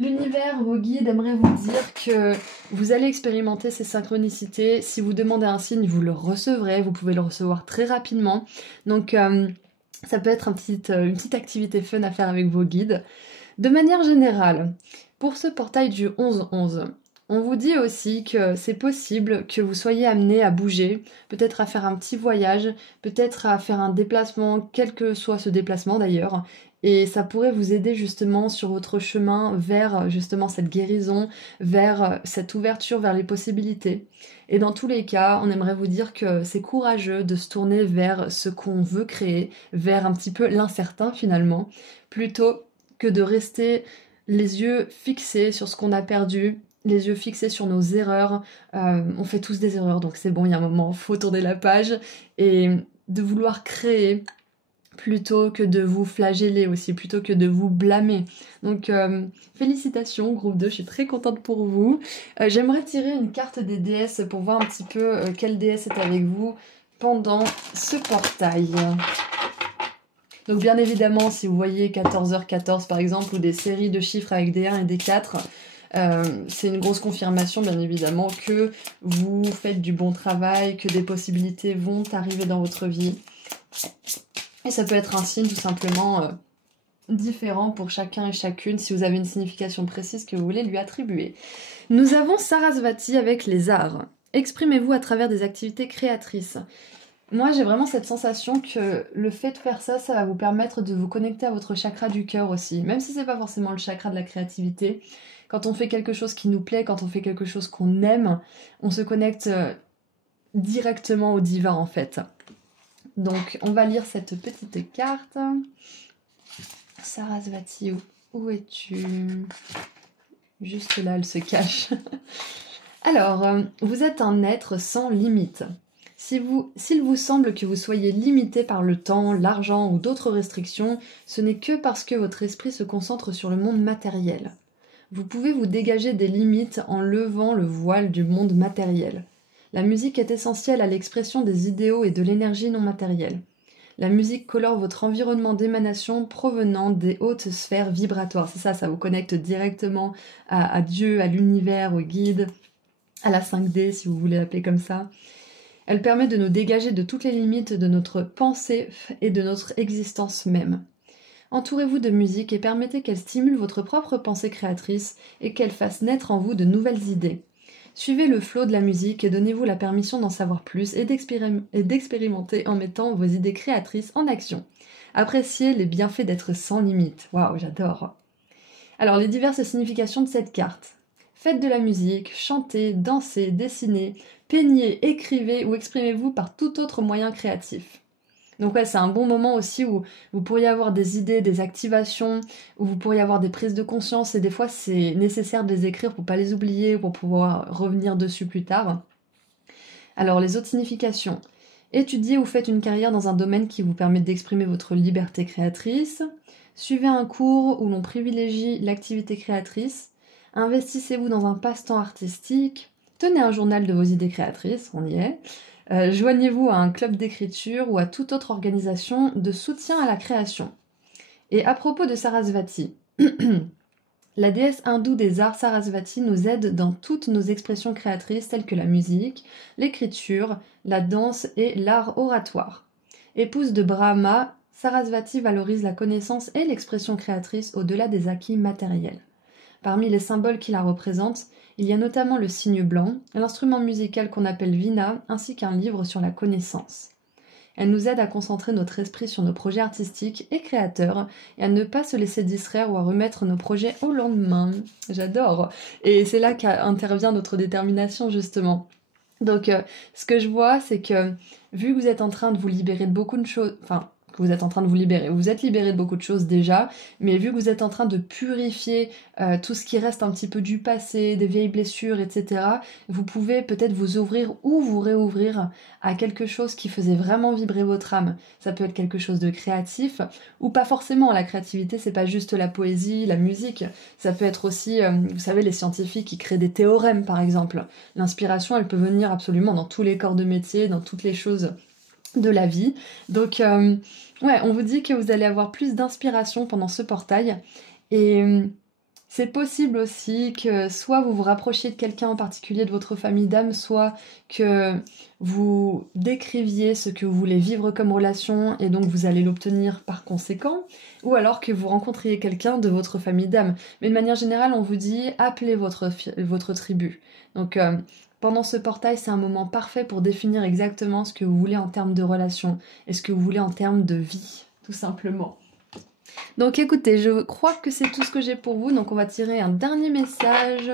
l'univers, vos guides aimeraient vous dire que vous allez expérimenter ces synchronicités. Si vous demandez un signe, vous le recevrez. Vous pouvez le recevoir très rapidement. Donc ça peut être une petite activité fun à faire avec vos guides. De manière générale, pour ce portail du 11-11, on vous dit aussi que c'est possible que vous soyez amené à bouger, peut-être à faire un petit voyage, peut-être à faire un déplacement, quel que soit ce déplacement d'ailleurs, Et ça pourrait vous aider justement sur votre chemin vers justement cette guérison, vers cette ouverture vers les possibilités. Et dans tous les cas, on aimerait vous dire que c'est courageux de se tourner vers ce qu'on veut créer, vers un petit peu l'incertain finalement, plutôt que de rester les yeux fixés sur ce qu'on a perdu, les yeux fixés sur nos erreurs. On fait tous des erreurs, donc c'est bon, il y a un moment, faut tourner la page, et de vouloir créer plutôt que de vous flageller aussi, plutôt que de vous blâmer. Donc félicitations groupe 2, je suis très contente pour vous. J'aimerais tirer une carte des déesses pour voir un petit peu quelle déesse est avec vous pendant ce portail. Donc bien évidemment, si vous voyez 14h14 par exemple, ou des séries de chiffres avec des 1 et des 4, c'est une grosse confirmation bien évidemment que vous faites du bon travail, que des possibilités vont arriver dans votre vie. Et ça peut être un signe tout simplement différent pour chacun et chacune si vous avez une signification précise que vous voulez lui attribuer. Nous avons Sarasvati avec les arts. Exprimez-vous à travers des activités créatrices. Moi, j'ai vraiment cette sensation que le fait de faire ça, ça va vous permettre de vous connecter à votre chakra du cœur aussi. Même si c'est pas forcément le chakra de la créativité, quand on fait quelque chose qui nous plaît, quand on fait quelque chose qu'on aime, on se connecte directement au divin en fait. Donc, on va lire cette petite carte. Sarasvati, où es-tu? Juste là, elle se cache. Alors, vous êtes un être sans limite. S'il vous semble que vous soyez limité par le temps, l'argent ou d'autres restrictions, ce n'est que parce que votre esprit se concentre sur le monde matériel. Vous pouvez vous dégager des limites en levant le voile du monde matériel. La musique est essentielle à l'expression des idéaux et de l'énergie non matérielle. La musique colore votre environnement d'émanation provenant des hautes sphères vibratoires. C'est ça, ça vous connecte directement à Dieu, à l'univers, au guide, à la 5D si vous voulez l'appeler comme ça. Elle permet de nous dégager de toutes les limites de notre pensée et de notre existence même. Entourez-vous de musique et permettez qu'elle stimule votre propre pensée créatrice et qu'elle fasse naître en vous de nouvelles idées. Suivez le flot de la musique et donnez-vous la permission d'en savoir plus et d'expérimenter en mettant vos idées créatrices en action. Appréciez les bienfaits d'être sans limite. Waouh, j'adore. Alors, les diverses significations de cette carte. Faites de la musique, chantez, dansez, dessinez, peignez, écrivez ou exprimez-vous par tout autre moyen créatif. Donc ouais, c'est un bon moment aussi où vous pourriez avoir des idées, des activations, où vous pourriez avoir des prises de conscience et des fois c'est nécessaire de les écrire pour pas les oublier, pour pouvoir revenir dessus plus tard. Alors les autres significations. Étudiez ou faites une carrière dans un domaine qui vous permet d'exprimer votre liberté créatrice. Suivez un cours où l'on privilégie l'activité créatrice. Investissez-vous dans un passe-temps artistique. Tenez un journal de vos idées créatrices, on y est. Joignez-vous à un club d'écriture ou à toute autre organisation de soutien à la création. Et à propos de Sarasvati, la déesse hindoue des arts Sarasvati nous aide dans toutes nos expressions créatrices telles que la musique, l'écriture, la danse et l'art oratoire. Épouse de Brahma, Sarasvati valorise la connaissance et l'expression créatrice au-delà des acquis matériels. Parmi les symboles qui la représentent, il y a notamment le cygne blanc, l'instrument musical qu'on appelle Vina, ainsi qu'un livre sur la connaissance. Elle nous aide à concentrer notre esprit sur nos projets artistiques et créateurs et à ne pas se laisser distraire ou à remettre nos projets au lendemain. J'adore! Et c'est là qu'intervient notre détermination justement. Donc ce que je vois, c'est que vu que vous êtes en train de vous libérer de beaucoup de choses, que vous êtes en train de vous libérer. Vous êtes libéré de beaucoup de choses déjà, mais vu que vous êtes en train de purifier tout ce qui reste un petit peu du passé, des vieilles blessures, etc., vous pouvez peut-être vous ouvrir ou vous réouvrir à quelque chose qui faisait vraiment vibrer votre âme. Ça peut être quelque chose de créatif, ou pas forcément. La créativité, c'est pas juste la poésie, la musique. Ça peut être aussi, vous savez, les scientifiques qui créent des théorèmes, par exemple. L'inspiration, elle peut venir absolument dans tous les corps de métier, dans toutes les choses de la vie. Donc ouais, on vous dit que vous allez avoir plus d'inspiration pendant ce portail et c'est possible aussi que soit vous vous rapprochiez de quelqu'un en particulier de votre famille d'âme, soit que vous décriviez ce que vous voulez vivre comme relation et donc vous allez l'obtenir par conséquent, ou alors que vous rencontriez quelqu'un de votre famille d'âme. Mais de manière générale, on vous dit appelez votre tribu. Donc pendant ce portail, c'est un moment parfait pour définir exactement ce que vous voulez en termes de relation et ce que vous voulez en termes de vie, tout simplement. Donc écoutez, je crois que c'est tout ce que j'ai pour vous. Donc on va tirer un dernier message.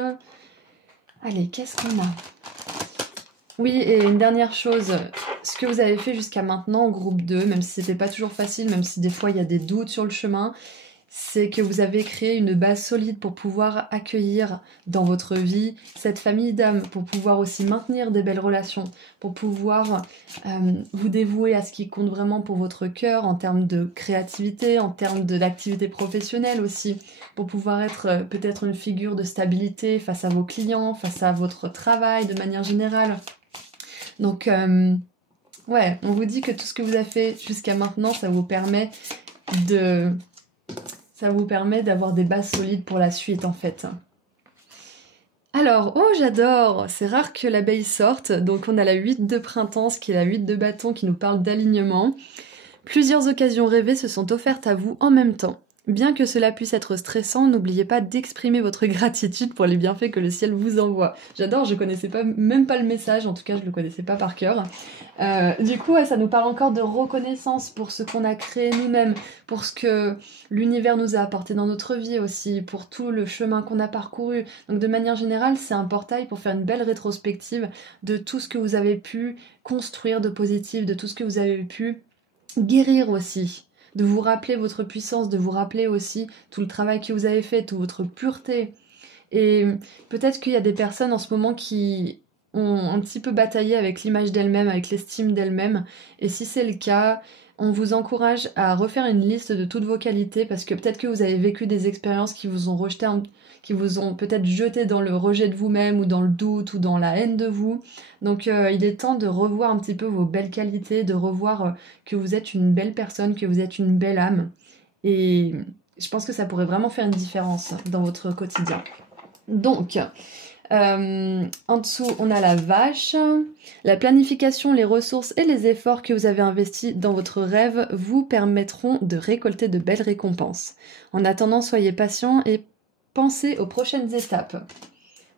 Allez, qu'est-ce qu'on a? Oui, et une dernière chose, ce que vous avez fait jusqu'à maintenant en groupe 2, même si c'était pas toujours facile, même si des fois il y a des doutes sur le chemin, c'est que vous avez créé une base solide pour pouvoir accueillir dans votre vie cette famille d'âmes, pour pouvoir aussi maintenir des belles relations, pour pouvoir vous dévouer à ce qui compte vraiment pour votre cœur en termes de créativité, en termes d'activité professionnelle aussi, pour pouvoir être peut-être une figure de stabilité face à vos clients, face à votre travail de manière générale. Donc, ouais, on vous dit que tout ce que vous avez fait jusqu'à maintenant, ça vous permet d'avoir des bases solides pour la suite, en fait. Alors, oh, j'adore! C'est rare que l'abeille sorte. Donc, on a la 8 de printemps, qui est la 8 de bâton, qui nous parle d'alignement. Plusieurs occasions rêvées se sont offertes à vous en même temps. Bien que cela puisse être stressant, n'oubliez pas d'exprimer votre gratitude pour les bienfaits que le ciel vous envoie. J'adore, je connaissais même pas le message, en tout cas je le connaissais pas par cœur. Du coup, ouais, ça nous parle encore de reconnaissance pour ce qu'on a créé nous-mêmes, pour ce que l'univers nous a apporté dans notre vie aussi, pour tout le chemin qu'on a parcouru. Donc de manière générale, c'est un portail pour faire une belle rétrospective de tout ce que vous avez pu construire de positif, de tout ce que vous avez pu guérir aussi, de vous rappeler votre puissance, de vous rappeler aussi tout le travail que vous avez fait, toute votre pureté. Et peut-être qu'il y a des personnes en ce moment qui ont un petit peu bataillé avec l'image d'elles-mêmes, avec l'estime d'elles-mêmes. Et si c'est le cas, on vous encourage à refaire une liste de toutes vos qualités parce que peut-être que vous avez vécu des expériences qui vous ont rejeté, qui vous ont peut-être jeté dans le rejet de vous-même ou dans le doute ou dans la haine de vous. Donc il est temps de revoir un petit peu vos belles qualités, de revoir que vous êtes une belle personne, que vous êtes une belle âme. Et je pense que ça pourrait vraiment faire une différence dans votre quotidien. Donc, en dessous, on a la vache. La planification, les ressources et les efforts que vous avez investis dans votre rêve vous permettront de récolter de belles récompenses. En attendant, soyez patient et pensez aux prochaines étapes.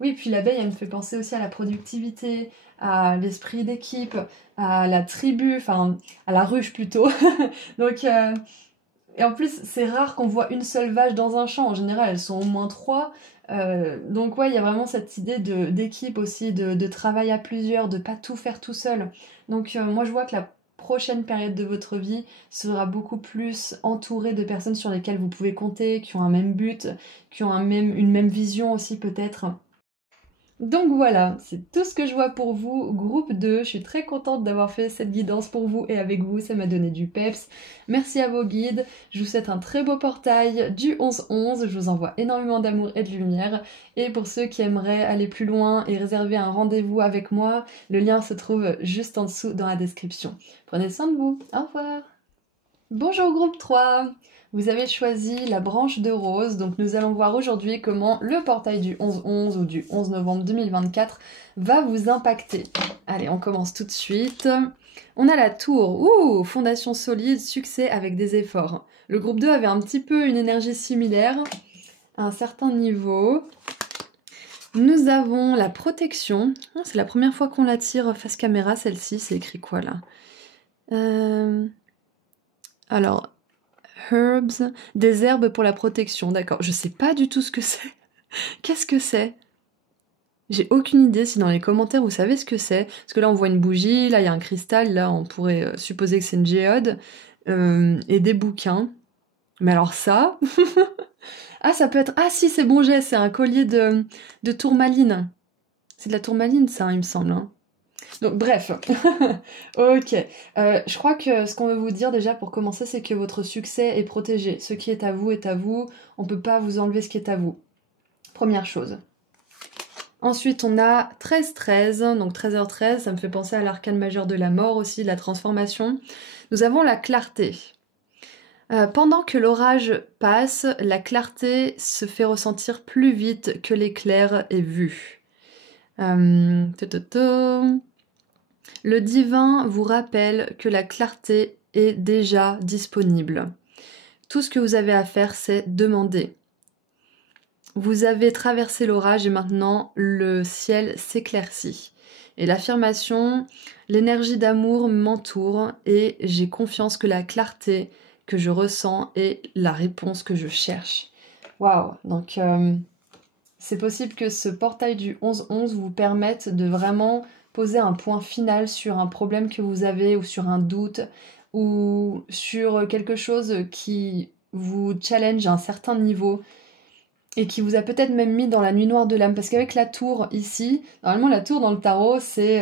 Oui, puis l'abeille, elle me fait penser aussi à la productivité, à l'esprit d'équipe, à la tribu, enfin, à la ruche plutôt. Donc, et en plus, c'est rare qu'on voit une seule vache dans un champ. En général, elles sont au moins 3. Donc ouais, il y a vraiment cette idée d'équipe aussi, de travail à plusieurs, de pas tout faire tout seul. Donc moi, je vois que la prochaine période de votre vie sera beaucoup plus entourée de personnes sur lesquelles vous pouvez compter, qui ont un même but, qui ont une même vision aussi peut-être. Donc voilà, c'est tout ce que je vois pour vous, groupe 2. Je suis très contente d'avoir fait cette guidance pour vous et avec vous, ça m'a donné du peps. Merci à vos guides, je vous souhaite un très beau portail du 11-11, je vous envoie énormément d'amour et de lumière. Et pour ceux qui aimeraient aller plus loin et réserver un rendez-vous avec moi, le lien se trouve juste en dessous dans la description. Prenez soin de vous, au revoir! Bonjour groupe 3, vous avez choisi la branche de rose, donc nous allons voir aujourd'hui comment le portail du 11-11 ou du 11 novembre 2024 va vous impacter. Allez, on commence tout de suite. On a la tour, fondation solide, succès avec des efforts. Le groupe 2 avait un petit peu une énergie similaire, à un certain niveau. Nous avons la protection, c'est la première fois qu'on la tire face caméra celle-ci, c'est écrit quoi là Alors, herbs, des herbes pour la protection, d'accord. Je sais pas du tout ce que c'est. Qu'est-ce que c'est? J'ai aucune idée si dans les commentaires vous savez ce que c'est. Parce que là on voit une bougie, là il y a un cristal, là on pourrait supposer que c'est une géode. Et des bouquins. Mais alors ça... Ah ça peut être... Ah si c'est bon j'ai, c'est un collier de tourmaline. C'est de la tourmaline ça, il me semble. Hein. Donc bref, ok. Je crois que ce qu'on veut vous dire déjà pour commencer, c'est que votre succès est protégé. Ce qui est à vous est à vous. On ne peut pas vous enlever ce qui est à vous. Première chose. Ensuite, on a 13-13, donc 13h13, ça me fait penser à l'arcane majeur de la mort aussi, de la transformation. Nous avons la clarté. Pendant que l'orage passe, la clarté se fait ressentir plus vite que l'éclair est vu. Le divin vous rappelle que la clarté est déjà disponible. Tout ce que vous avez à faire, c'est demander. Vous avez traversé l'orage et maintenant le ciel s'éclaircit. Et l'affirmation, l'énergie d'amour m'entoure et j'ai confiance que la clarté que je ressens est la réponse que je cherche. Waouh! Donc, c'est possible que ce portail du 11-11 vous permette de vraiment poser un point final sur un problème que vous avez ou sur un doute ou sur quelque chose qui vous challenge à un certain niveau et qui vous a peut-être même mis dans la nuit noire de l'âme. Parce qu'avec la tour ici, normalement la tour dans le tarot, c'est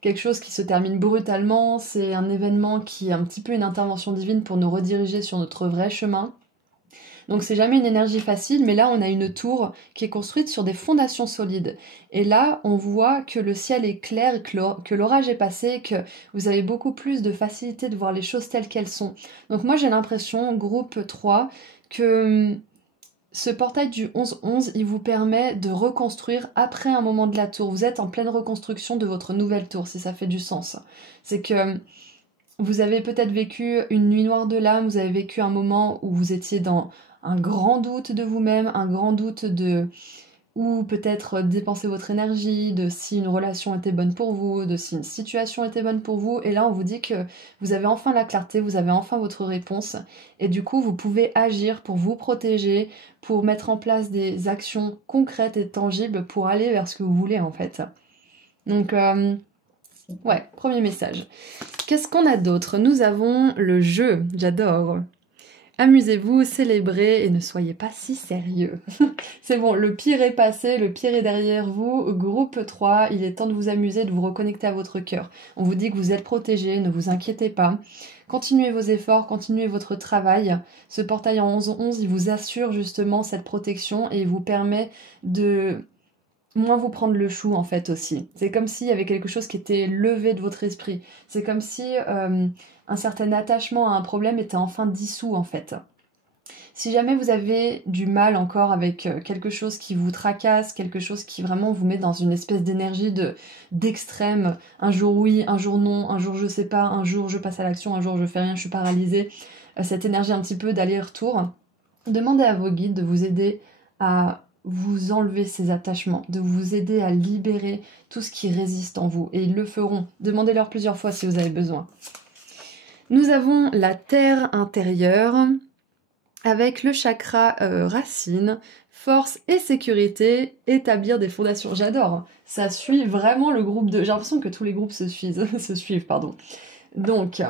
quelque chose qui se termine brutalement, c'est un événement qui est un petit peu une intervention divine pour nous rediriger sur notre vrai chemin. Donc c'est jamais une énergie facile, mais là on a une tour qui est construite sur des fondations solides. Et là on voit que le ciel est clair, que l'orage est passé, que vous avez beaucoup plus de facilité de voir les choses telles qu'elles sont. Donc moi j'ai l'impression, groupe 3, que ce portail du 11-11, il vous permet de reconstruire après un moment de la tour. Vous êtes en pleine reconstruction de votre nouvelle tour, si ça fait du sens. C'est que vous avez peut-être vécu une nuit noire de l'âme, vous avez vécu un moment où vous étiez dans un grand doute de vous-même, un grand doute de où peut-être dépenser votre énergie, de si une relation était bonne pour vous, de si une situation était bonne pour vous. Et là, on vous dit que vous avez enfin la clarté, vous avez enfin votre réponse. Et du coup, vous pouvez agir pour vous protéger, pour mettre en place des actions concrètes et tangibles pour aller vers ce que vous voulez en fait. Donc, ouais, premier message. Qu'est-ce qu'on a d'autre? Nous avons le jeu, j'adore. Amusez-vous, célébrez et ne soyez pas si sérieux. C'est bon, le pire est passé, le pire est derrière vous. Groupe 3, il est temps de vous amuser, de vous reconnecter à votre cœur. On vous dit que vous êtes protégés, ne vous inquiétez pas. Continuez vos efforts, continuez votre travail. Ce portail en 11-11, il vous assure justement cette protection et il vous permet de moins vous prendre le chou en fait aussi. C'est comme s'il y avait quelque chose qui était levé de votre esprit. C'est comme si un certain attachement à un problème était enfin dissous en fait. Si jamais vous avez du mal encore avec quelque chose qui vous tracasse, quelque chose qui vraiment vous met dans une espèce d'énergie d'extrême, un jour oui, un jour non, un jour je sais pas, un jour je passe à l'action, un jour je fais rien, je suis paralysée, cette énergie un petit peu d'aller-retour, demandez à vos guides de vous aider à vous enlever ces attachements, de vous aider à libérer tout ce qui résiste en vous. Et ils le feront. Demandez-leur plusieurs fois si vous avez besoin. Nous avons la terre intérieure avec le chakra racine, force et sécurité, établir des fondations. J'adore. Ça suit vraiment le groupe de... J'ai l'impression que tous les groupes se suivent, pardon. Donc,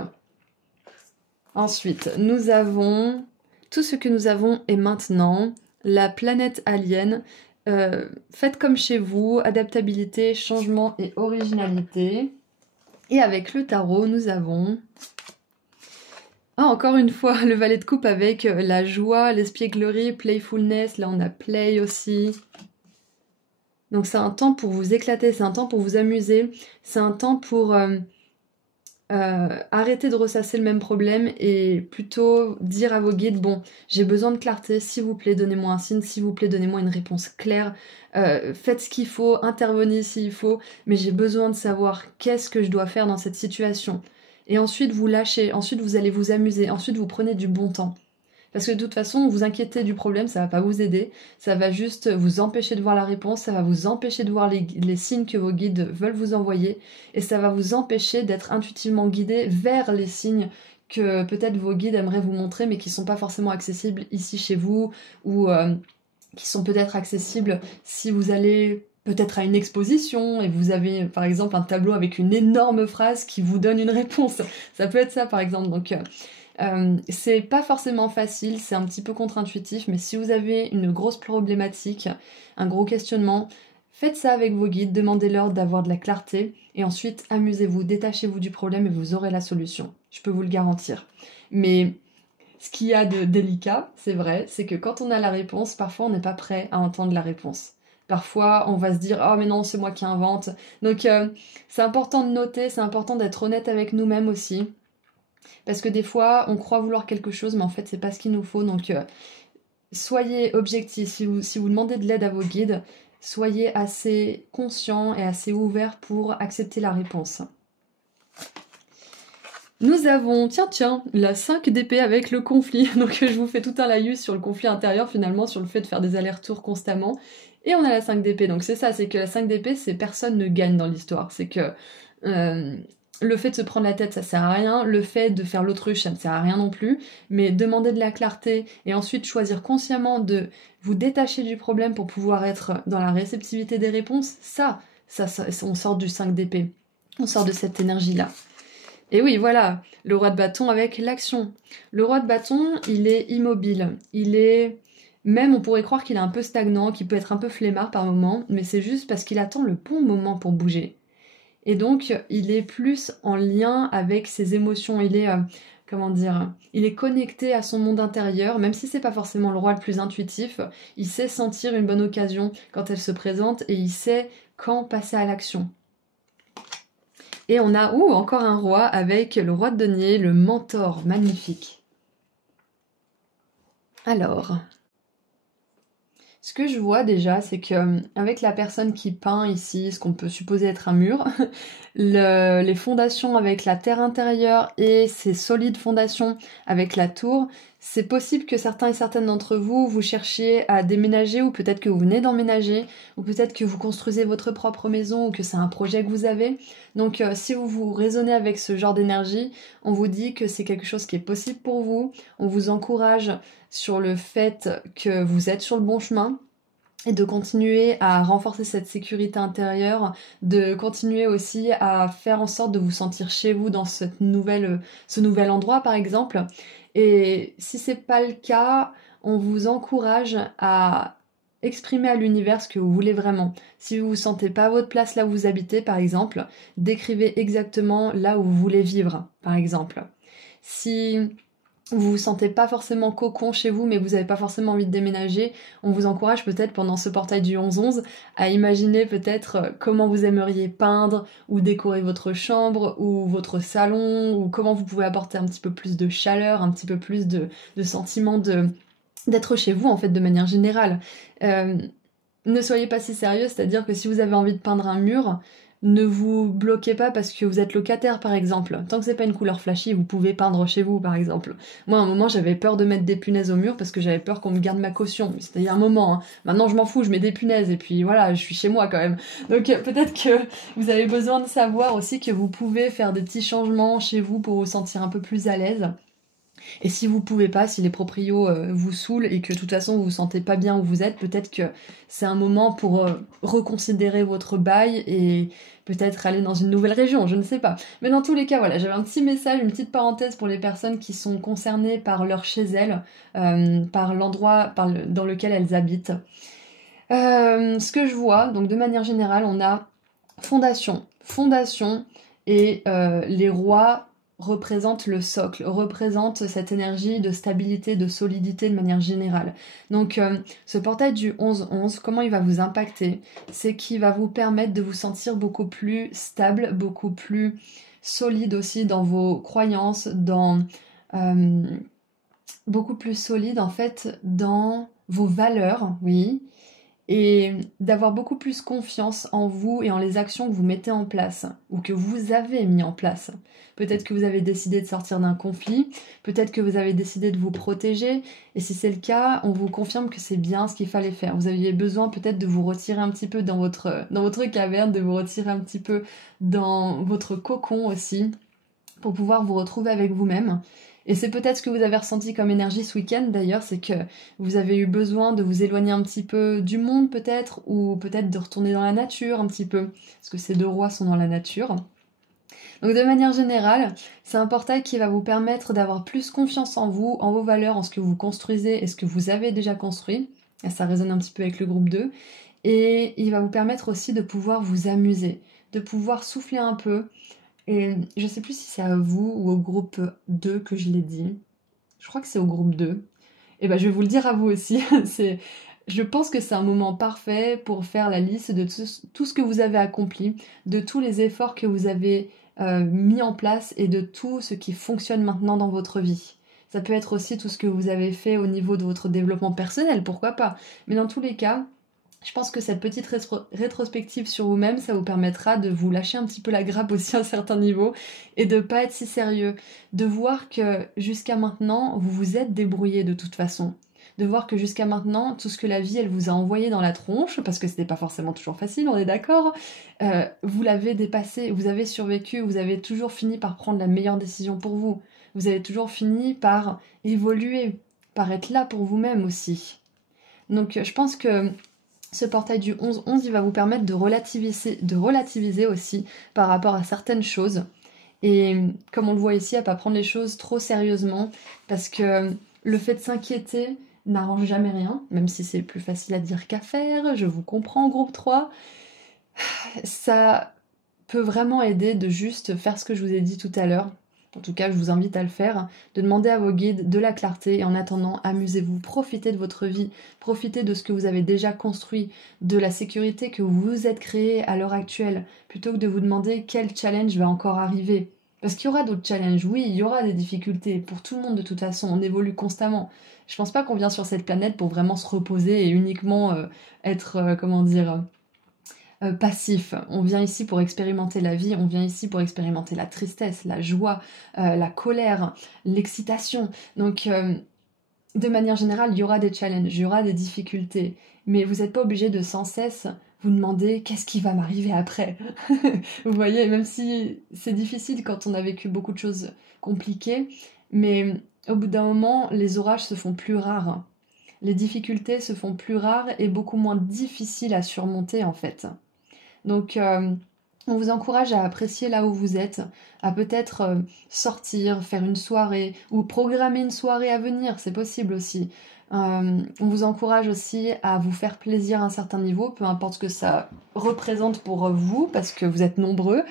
ensuite, nous avons... Tout ce que nous avons est maintenant... La planète alien, faites comme chez vous, adaptabilité, changement et originalité. Et avec le tarot, nous avons... Ah, encore une fois, le valet de coupe avec la joie, l'espièglerie, playfulness, là on a play aussi. Donc c'est un temps pour vous éclater, c'est un temps pour vous amuser, c'est un temps pour... arrêtez de ressasser le même problème et plutôt dire à vos guides, bon, j'ai besoin de clarté, s'il vous plaît, donnez-moi un signe, s'il vous plaît, donnez-moi une réponse claire, faites ce qu'il faut, intervenez s'il faut, mais j'ai besoin de savoir qu'est-ce que je dois faire dans cette situation. Et ensuite, vous lâchez, ensuite vous allez vous amuser, ensuite vous prenez du bon temps. Parce que de toute façon, vous inquiétez du problème, ça va pas vous aider, ça va juste vous empêcher de voir la réponse, ça va vous empêcher de voir les signes que vos guides veulent vous envoyer, et ça va vous empêcher d'être intuitivement guidé vers les signes que peut-être vos guides aimeraient vous montrer, mais qui sont pas forcément accessibles ici chez vous, ou qui sont peut-être accessibles si vous allez peut-être à une exposition et vous avez par exemple un tableau avec une énorme phrase qui vous donne une réponse. Ça peut être ça par exemple, donc... c'est pas forcément facile, c'est un petit peu contre-intuitif, mais si vous avez une grosse problématique, un gros questionnement, faites ça avec vos guides, demandez-leur d'avoir de la clarté, et ensuite amusez-vous, détachez-vous du problème et vous aurez la solution. Je peux vous le garantir. Mais ce qu'il y a de délicat, c'est vrai, c'est que quand on a la réponse, parfois on n'est pas prêt à entendre la réponse. Parfois, on va se dire « Oh mais non, c'est moi qui invente ». Donc c'est important de noter, c'est important d'être honnête avec nous-mêmes aussi. Parce que des fois, on croit vouloir quelque chose, mais en fait, c'est pas ce qu'il nous faut. Donc, soyez objectifs. Si vous demandez de l'aide à vos guides, soyez assez conscient et assez ouvert pour accepter la réponse. Nous avons, tiens, la 5 d'épée avec le conflit. Donc, je vous fais tout un laïus sur le conflit intérieur, finalement, sur le fait de faire des allers-retours constamment. Et on a la 5 d'épée. Donc, c'est ça, c'est que la 5 d'épée, c'est personne ne gagne dans l'histoire. C'est que... le fait de se prendre la tête, ça sert à rien. Le fait de faire l'autruche, ça ne sert à rien non plus. Mais demander de la clarté et ensuite choisir consciemment de vous détacher du problème pour pouvoir être dans la réceptivité des réponses, ça on sort du 5 d'épée. On sort de cette énergie-là. Et oui, voilà, le roi de bâton avec l'action. Le roi de bâton, il est immobile. Il est... Même on pourrait croire qu'il est un peu stagnant, qu'il peut être un peu flemmard par moment, mais c'est juste parce qu'il attend le bon moment pour bouger. Et donc, il est plus en lien avec ses émotions. Il est, comment dire, il est connecté à son monde intérieur, même si c'est pas forcément le roi le plus intuitif. Il sait sentir une bonne occasion quand elle se présente et il sait quand passer à l'action. Et on a, encore un roi avec le roi de denier, le mentor, magnifique. Alors, ce que je vois déjà, c'est que avec la personne qui peint ici, ce qu'on peut supposer être un mur, les fondations avec la terre intérieure et ces solides fondations avec la tour, c'est possible que certains et certaines d'entre vous, vous cherchiez à déménager, ou peut-être que vous venez d'emménager, ou peut-être que vous construisez votre propre maison, ou que c'est un projet que vous avez. Donc si vous raisonnez avec ce genre d'énergie, on vous dit que c'est quelque chose qui est possible pour vous, on vous encourage sur le fait que vous êtes sur le bon chemin, et de continuer à renforcer cette sécurité intérieure, de continuer aussi à faire en sorte de vous sentir chez vous dans ce nouvel endroit par exemple. Et si c'est pas le cas, on vous encourage à exprimer à l'univers ce que vous voulez vraiment. Si vous ne sentez pas votre place là où vous habitez par exemple, décrivez exactement là où vous voulez vivre par exemple. Si vous vous sentez pas forcément cocon chez vous, mais vous n'avez pas forcément envie de déménager, on vous encourage peut-être pendant ce portail du 11-11 à imaginer peut-être comment vous aimeriez peindre ou décorer votre chambre ou votre salon, ou comment vous pouvez apporter un petit peu plus de chaleur, un petit peu plus de sentiment d'être chez vous en fait de manière générale. Ne soyez pas si sérieux, c'est-à-dire que si vous avez envie de peindre un mur, ne vous bloquez pas parce que vous êtes locataire par exemple. Tant que c'est pas une couleur flashy, vous pouvez peindre chez vous par exemple. Moi à un moment j'avais peur de mettre des punaises au mur parce que j'avais peur qu'on me garde ma caution. C'était il y a un moment. Hein. Maintenant je m'en fous, je mets des punaises et puis voilà, je suis chez moi quand même. Donc peut-être que vous avez besoin de savoir aussi que vous pouvez faire des petits changements chez vous pour vous sentir un peu plus à l'aise. Et si vous pouvez pas, si les proprios vous saoulent et que de toute façon vous vous sentez pas bien où vous êtes, peut-être que c'est un moment pour reconsidérer votre bail et peut-être aller dans une nouvelle région, je ne sais pas. Mais dans tous les cas, voilà, j'avais un petit message, une petite parenthèse pour les personnes qui sont concernées par leur chez elles, par l'endroit dans lequel elles habitent. Ce que je vois, donc de manière générale, on a fondation et les rois représente le socle, représente cette énergie de stabilité, de solidité de manière générale. Donc ce portail du 11-11, comment il va vous impacter? C'est qu'il va vous permettre de vous sentir beaucoup plus stable, beaucoup plus solide aussi dans vos croyances, beaucoup plus solide en fait dans vos valeurs, oui, et d'avoir beaucoup plus confiance en vous et en les actions que vous mettez en place ou que vous avez mis en place. Peut-être que vous avez décidé de sortir d'un conflit, peut-être que vous avez décidé de vous protéger, et si c'est le cas, on vous confirme que c'est bien ce qu'il fallait faire. Vous aviez besoin peut-être de vous retirer un petit peu dans votre caverne, de vous retirer un petit peu dans votre cocon aussi, pour pouvoir vous retrouver avec vous-même. Et c'est peut-être ce que vous avez ressenti comme énergie ce week-end d'ailleurs, c'est que vous avez eu besoin de vous éloigner un petit peu du monde peut-être, ou peut-être de retourner dans la nature un petit peu, parce que ces deux rois sont dans la nature. Donc de manière générale, c'est un portail qui va vous permettre d'avoir plus confiance en vous, en vos valeurs, en ce que vous construisez et ce que vous avez déjà construit. Et ça résonne un petit peu avec le groupe 2. Et il va vous permettre aussi de pouvoir vous amuser, de pouvoir souffler un peu. Et je sais plus si c'est à vous ou au groupe 2 que je l'ai dit. Je crois que c'est au groupe 2. Et ben je vais vous le dire à vous aussi. Je pense que c'est un moment parfait pour faire la liste de tout ce que vous avez accompli, de tous les efforts que vous avez mis en place et de tout ce qui fonctionne maintenant dans votre vie. Ça peut être aussi tout ce que vous avez fait au niveau de votre développement personnel, pourquoi pas. Mais dans tous les cas, je pense que cette petite rétrospective sur vous-même, ça vous permettra de vous lâcher un petit peu la grappe aussi à un certain niveau et de pas être si sérieux. De voir que jusqu'à maintenant, vous vous êtes débrouillé de toute façon. de voir que jusqu'à maintenant, tout ce que la vie, elle vous a envoyé dans la tronche, parce que c'était pas forcément toujours facile, on est d'accord, vous l'avez dépassé, vous avez survécu, vous avez toujours fini par prendre la meilleure décision pour vous. Vous avez toujours fini par évoluer, par être là pour vous-même aussi. Donc je pense que ce portail du 11-11, il va vous permettre de relativiser aussi par rapport à certaines choses. Et comme on le voit ici, à pas prendre les choses trop sérieusement, parce que le fait de s'inquiéter n'arrange jamais rien, même si c'est plus facile à dire qu'à faire, je vous comprends, groupe 3. Ça peut vraiment aider de juste faire ce que je vous ai dit tout à l'heure. En tout cas, je vous invite à le faire, de demander à vos guides de la clarté et en attendant, amusez-vous, profitez de votre vie, profitez de ce que vous avez déjà construit, de la sécurité que vous vous êtes créée à l'heure actuelle, plutôt que de vous demander quel challenge va encore arriver. Parce qu'il y aura d'autres challenges, oui, il y aura des difficultés, pour tout le monde de toute façon, on évolue constamment. Je pense pas qu'on vient sur cette planète pour vraiment se reposer et uniquement être, passif. On vient ici pour expérimenter la vie, on vient ici pour expérimenter la tristesse, la joie, la colère, l'excitation. Donc, de manière générale, il y aura des challenges, il y aura des difficultés, mais vous n'êtes pas obligé de sans cesse vous demander qu'est-ce qui va m'arriver après. Vous voyez, même si c'est difficile quand on a vécu beaucoup de choses compliquées, mais au bout d'un moment, les orages se font plus rares. Les difficultés se font plus rares et beaucoup moins difficiles à surmonter en fait. Donc, on vous encourage à apprécier là où vous êtes, à peut-être sortir, faire une soirée ou programmer une soirée à venir, c'est possible aussi. On vous encourage aussi à vous faire plaisir à un certain niveau, peu importe ce que ça représente pour vous, parce que vous êtes nombreux.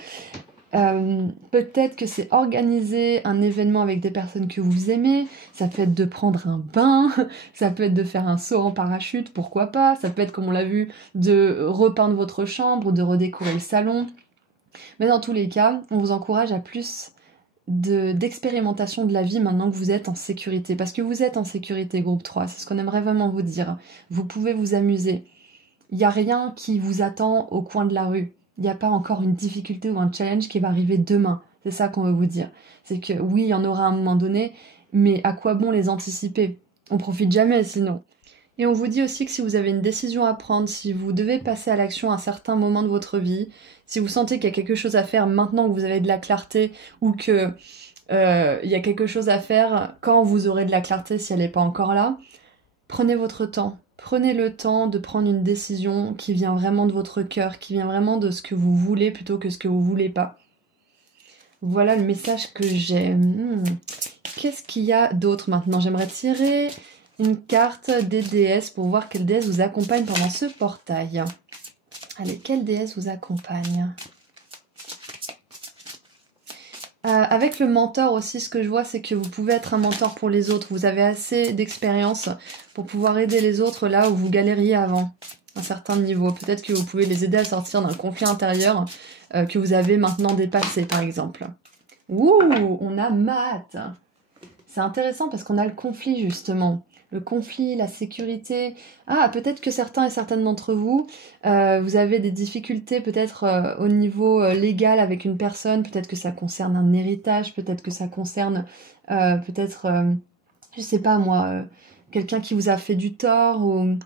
Peut-être que c'est organiser un événement avec des personnes que vous aimez, ça peut être de prendre un bain, ça peut être de faire un saut en parachute, pourquoi pas, ça peut être, comme on l'a vu, de repeindre votre chambre, de redécorer le salon. Mais dans tous les cas, on vous encourage à plus d'expérimentation de la vie maintenant que vous êtes en sécurité. Parce que vous êtes en sécurité, groupe 3, c'est ce qu'on aimerait vraiment vous dire. Vous pouvez vous amuser. Il n'y a rien qui vous attend au coin de la rue. Il n'y a pas encore une difficulté ou un challenge qui va arriver demain. C'est ça qu'on veut vous dire. C'est que oui, il y en aura à un moment donné, mais à quoi bon les anticiper? On profite jamais sinon. Et on vous dit aussi que si vous avez une décision à prendre, si vous devez passer à l'action à un certain moment de votre vie, si vous sentez qu'il y a quelque chose à faire maintenant que vous avez de la clarté ou que il y a quelque chose à faire quand vous aurez de la clarté si elle n'est pas encore là, prenez votre temps. Prenez le temps de prendre une décision qui vient vraiment de votre cœur, qui vient vraiment de ce que vous voulez plutôt que ce que vous voulez pas. Voilà le message que j'ai. Qu'est-ce qu'il y a d'autre maintenant? J'aimerais tirer une carte des déesses pour voir quelle déesse vous accompagne pendant ce portail. Allez, quelle déesse vous accompagne? Avec le mentor aussi, ce que je vois, c'est que vous pouvez être un mentor pour les autres. Vous avez assez d'expérience pour pouvoir aider les autres là où vous galériez avant, à un certain niveau. Peut-être que vous pouvez les aider à sortir d'un conflit intérieur que vous avez maintenant dépassé, par exemple. Ouh, on a Maat. C'est intéressant parce qu'on a le conflit, justement. Le conflit, la sécurité. Ah, peut-être que certains et certaines d'entre vous, vous avez des difficultés peut-être au niveau légal avec une personne. Peut-être que ça concerne un héritage. Peut-être que ça concerne je sais pas moi, quelqu'un qui vous a fait du tort ou...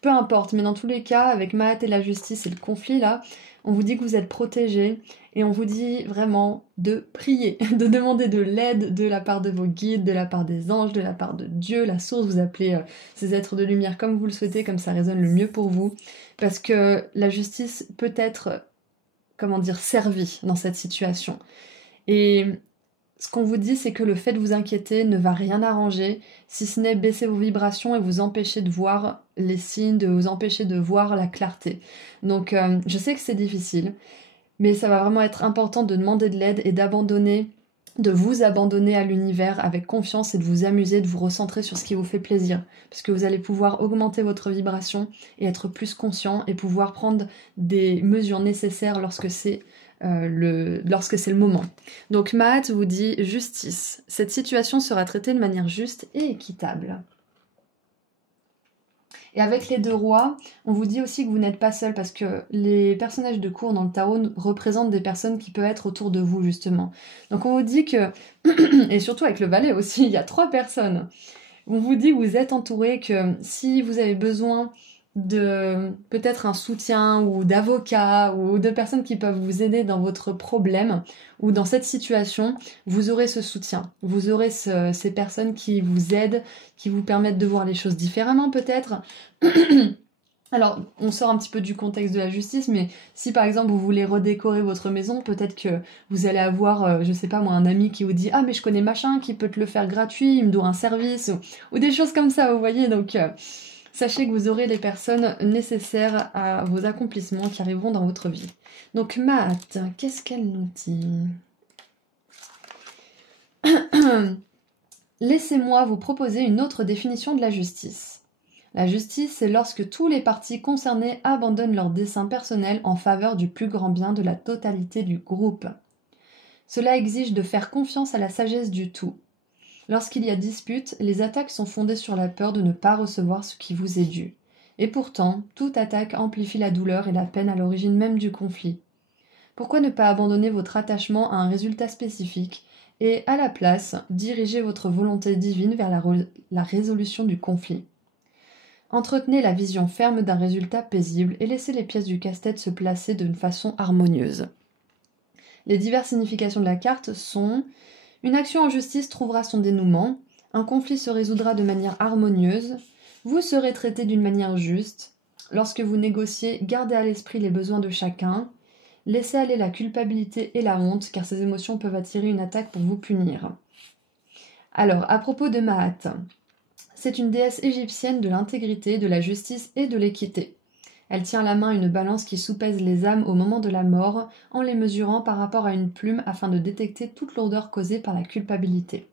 Peu importe, mais dans tous les cas, avec Maat et la justice et le conflit là, on vous dit que vous êtes protégés et on vous dit vraiment de prier, de demander de l'aide de la part de vos guides, de la part des anges, de la part de Dieu, la source, vous appelez ces êtres de lumière comme vous le souhaitez, comme ça résonne le mieux pour vous, parce que la justice peut être, comment dire, servie dans cette situation. Et ce qu'on vous dit, c'est que le fait de vous inquiéter ne va rien arranger, si ce n'est baisser vos vibrations et vous empêcher de voir les signes, de vous empêcher de voir la clarté. Donc, je sais que c'est difficile, mais ça va vraiment être important de demander de l'aide et d'abandonner, de vous abandonner à l'univers avec confiance et de vous amuser, de vous recentrer sur ce qui vous fait plaisir. Parce que vous allez pouvoir augmenter votre vibration et être plus conscient et pouvoir prendre des mesures nécessaires lorsque c'est le moment. Donc Maat vous dit justice. Cette situation sera traitée de manière juste et équitable. Et avec les deux rois, on vous dit aussi que vous n'êtes pas seul parce que les personnages de cour dans le tarot représentent des personnes qui peuvent être autour de vous justement. Donc on vous dit que, et surtout avec le valet aussi, il y a 3 personnes. On vous dit que vous êtes entouré, que si vous avez besoin de peut-être un soutien ou d'avocats ou de personnes qui peuvent vous aider dans votre problème ou dans cette situation, vous aurez ce soutien. Vous aurez ces personnes qui vous aident, qui vous permettent de voir les choses différemment peut-être. Alors, on sort un petit peu du contexte de la justice, mais si par exemple vous voulez redécorer votre maison, peut-être que vous allez avoir, je sais pas moi, un ami qui vous dit «Ah mais je connais machin qui peut te le faire gratuit, il me doit un service» ou des choses comme ça, vous voyez. Donc sachez que vous aurez les personnes nécessaires à vos accomplissements qui arriveront dans votre vie. Donc Matt, qu'est-ce qu'elle nous dit? Laissez-moi vous proposer une autre définition de la justice. La justice, c'est lorsque tous les parties concernées abandonnent leur dessein personnel en faveur du plus grand bien de la totalité du groupe. Cela exige de faire confiance à la sagesse du tout. Lorsqu'il y a dispute, les attaques sont fondées sur la peur de ne pas recevoir ce qui vous est dû. Et pourtant, toute attaque amplifie la douleur et la peine à l'origine même du conflit. Pourquoi ne pas abandonner votre attachement à un résultat spécifique et, à la place, diriger votre volonté divine vers la résolution du conflit? Entretenez la vision ferme d'un résultat paisible et laissez les pièces du casse-tête se placer d'une façon harmonieuse. Les diverses significations de la carte sont: une action en justice trouvera son dénouement, un conflit se résoudra de manière harmonieuse, vous serez traité d'une manière juste, lorsque vous négociez, gardez à l'esprit les besoins de chacun, laissez aller la culpabilité et la honte, car ces émotions peuvent attirer une attaque pour vous punir. Alors, à propos de Mahat, c'est une déesse égyptienne de l'intégrité, de la justice et de l'équité. Elle tient à la main une balance qui soupèse les âmes au moment de la mort, en les mesurant par rapport à une plume afin de détecter toute lourdeur causée par la culpabilité.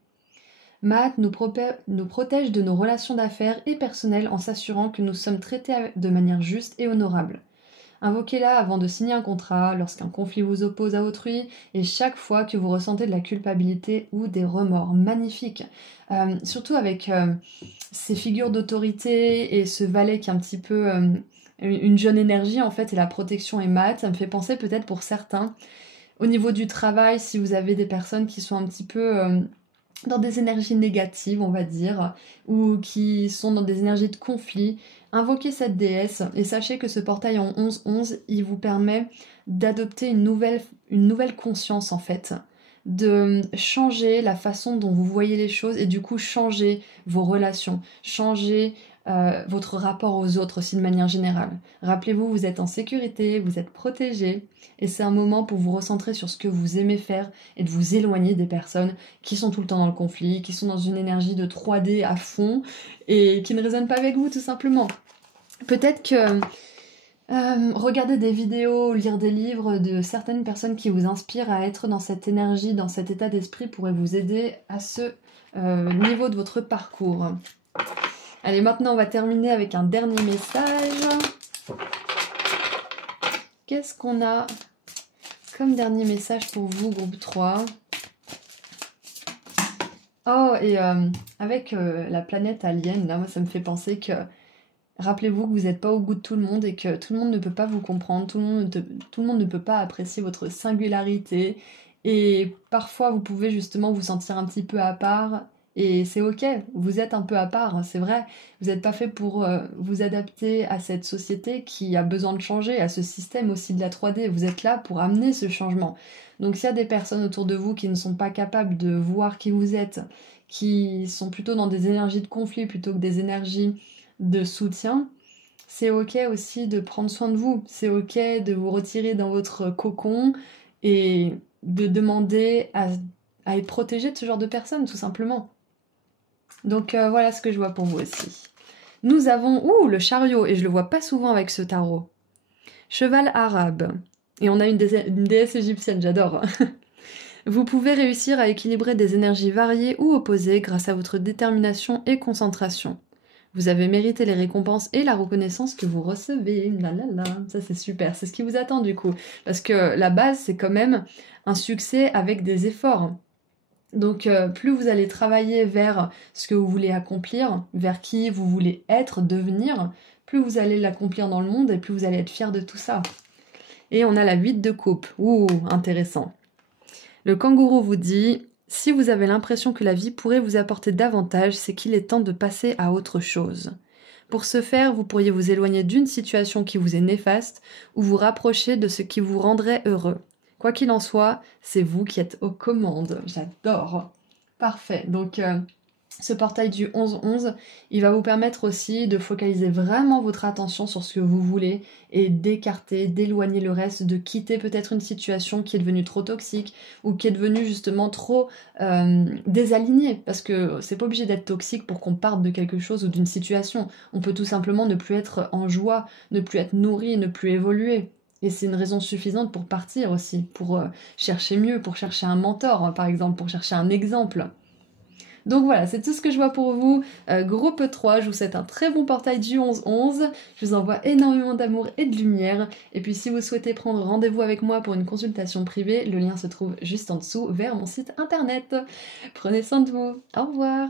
Mahat nous protège de nos relations d'affaires et personnelles en s'assurant que nous sommes traités de manière juste et honorable. Invoquez-la avant de signer un contrat, lorsqu'un conflit vous oppose à autrui, et chaque fois que vous ressentez de la culpabilité ou des remords. Magnifique. Surtout avec ces figures d'autorité et ce valet qui est un petit peu une jeune énergie en fait, et la protection est mate. Ça me fait penser peut-être pour certains, au niveau du travail, si vous avez des personnes qui sont un petit peu dans des énergies négatives, on va dire, ou qui sont dans des énergies de conflit, invoquez cette déesse et sachez que ce portail en 11-11, il vous permet d'adopter une nouvelle conscience en fait, de changer la façon dont vous voyez les choses et du coup changer vos relations, changer votre rapport aux autres aussi de manière générale. Rappelez-vous, vous êtes en sécurité, vous êtes protégé et c'est un moment pour vous recentrer sur ce que vous aimez faire et de vous éloigner des personnes qui sont tout le temps dans le conflit, qui sont dans une énergie de 3D à fond et qui ne résonnent pas avec vous tout simplement. Peut-être que regarder des vidéos, lire des livres de certaines personnes qui vous inspirent à être dans cette énergie, dans cet état d'esprit pourrait vous aider à ce niveau de votre parcours. Allez, maintenant on va terminer avec un dernier message. Qu'est-ce qu'on a comme dernier message pour vous, groupe 3? Oh, et avec la planète alien, là, moi ça me fait penser que rappelez-vous que vous n'êtes pas au goût de tout le monde et que tout le monde ne peut pas vous comprendre, tout le monde ne peut pas apprécier votre singularité et parfois vous pouvez justement vous sentir un petit peu à part et c'est ok, vous êtes un peu à part, c'est vrai, vous n'êtes pas fait pour vous adapter à cette société qui a besoin de changer, à ce système aussi de la 3D, vous êtes là pour amener ce changement. Donc s'il y a des personnes autour de vous qui ne sont pas capables de voir qui vous êtes, qui sont plutôt dans des énergies de conflit plutôt que des énergies de soutien, c'est ok aussi de prendre soin de vous, c'est ok de vous retirer dans votre cocon et de demander à être protégé de ce genre de personnes tout simplement. Donc voilà ce que je vois pour vous aussi. Nous avons, le chariot, et je le vois pas souvent avec ce tarot. Cheval arabe, et on a une déesse égyptienne, j'adore. Vous pouvez réussir à équilibrer des énergies variées ou opposées grâce à votre détermination et concentration. Vous avez mérité les récompenses et la reconnaissance que vous recevez. Ça c'est super, c'est ce qui vous attend du coup. Parce que la base, c'est quand même un succès avec des efforts. Donc plus vous allez travailler vers ce que vous voulez accomplir, vers qui vous voulez être, devenir, plus vous allez l'accomplir dans le monde et plus vous allez être fier de tout ça. Et on a la 8 de coupe. Intéressant. Le kangourou vous dit: Si vous avez l'impression que la vie pourrait vous apporter davantage, c'est qu'il est temps de passer à autre chose. Pour ce faire, vous pourriez vous éloigner d'une situation qui vous est néfaste ou vous rapprocher de ce qui vous rendrait heureux. Quoi qu'il en soit, c'est vous qui êtes aux commandes. J'adore. Parfait. Donc, ce portail du 11-11, il va vous permettre aussi de focaliser vraiment votre attention sur ce que vous voulez et d'écarter, d'éloigner le reste, de quitter peut-être une situation qui est devenue trop toxique ou qui est devenue justement trop désalignée. Parce que c'est pas obligé d'être toxique pour qu'on parte de quelque chose ou d'une situation. On peut tout simplement ne plus être en joie, ne plus être nourri, ne plus évoluer. Et c'est une raison suffisante pour partir aussi, pour chercher mieux, pour chercher un mentor par exemple, pour chercher un exemple. Donc voilà, c'est tout ce que je vois pour vous. Groupe 3, je vous souhaite un très bon portail du 11-11. Je vous envoie énormément d'amour et de lumière. Et puis si vous souhaitez prendre rendez-vous avec moi pour une consultation privée, le lien se trouve juste en dessous vers mon site internet. Prenez soin de vous. Au revoir.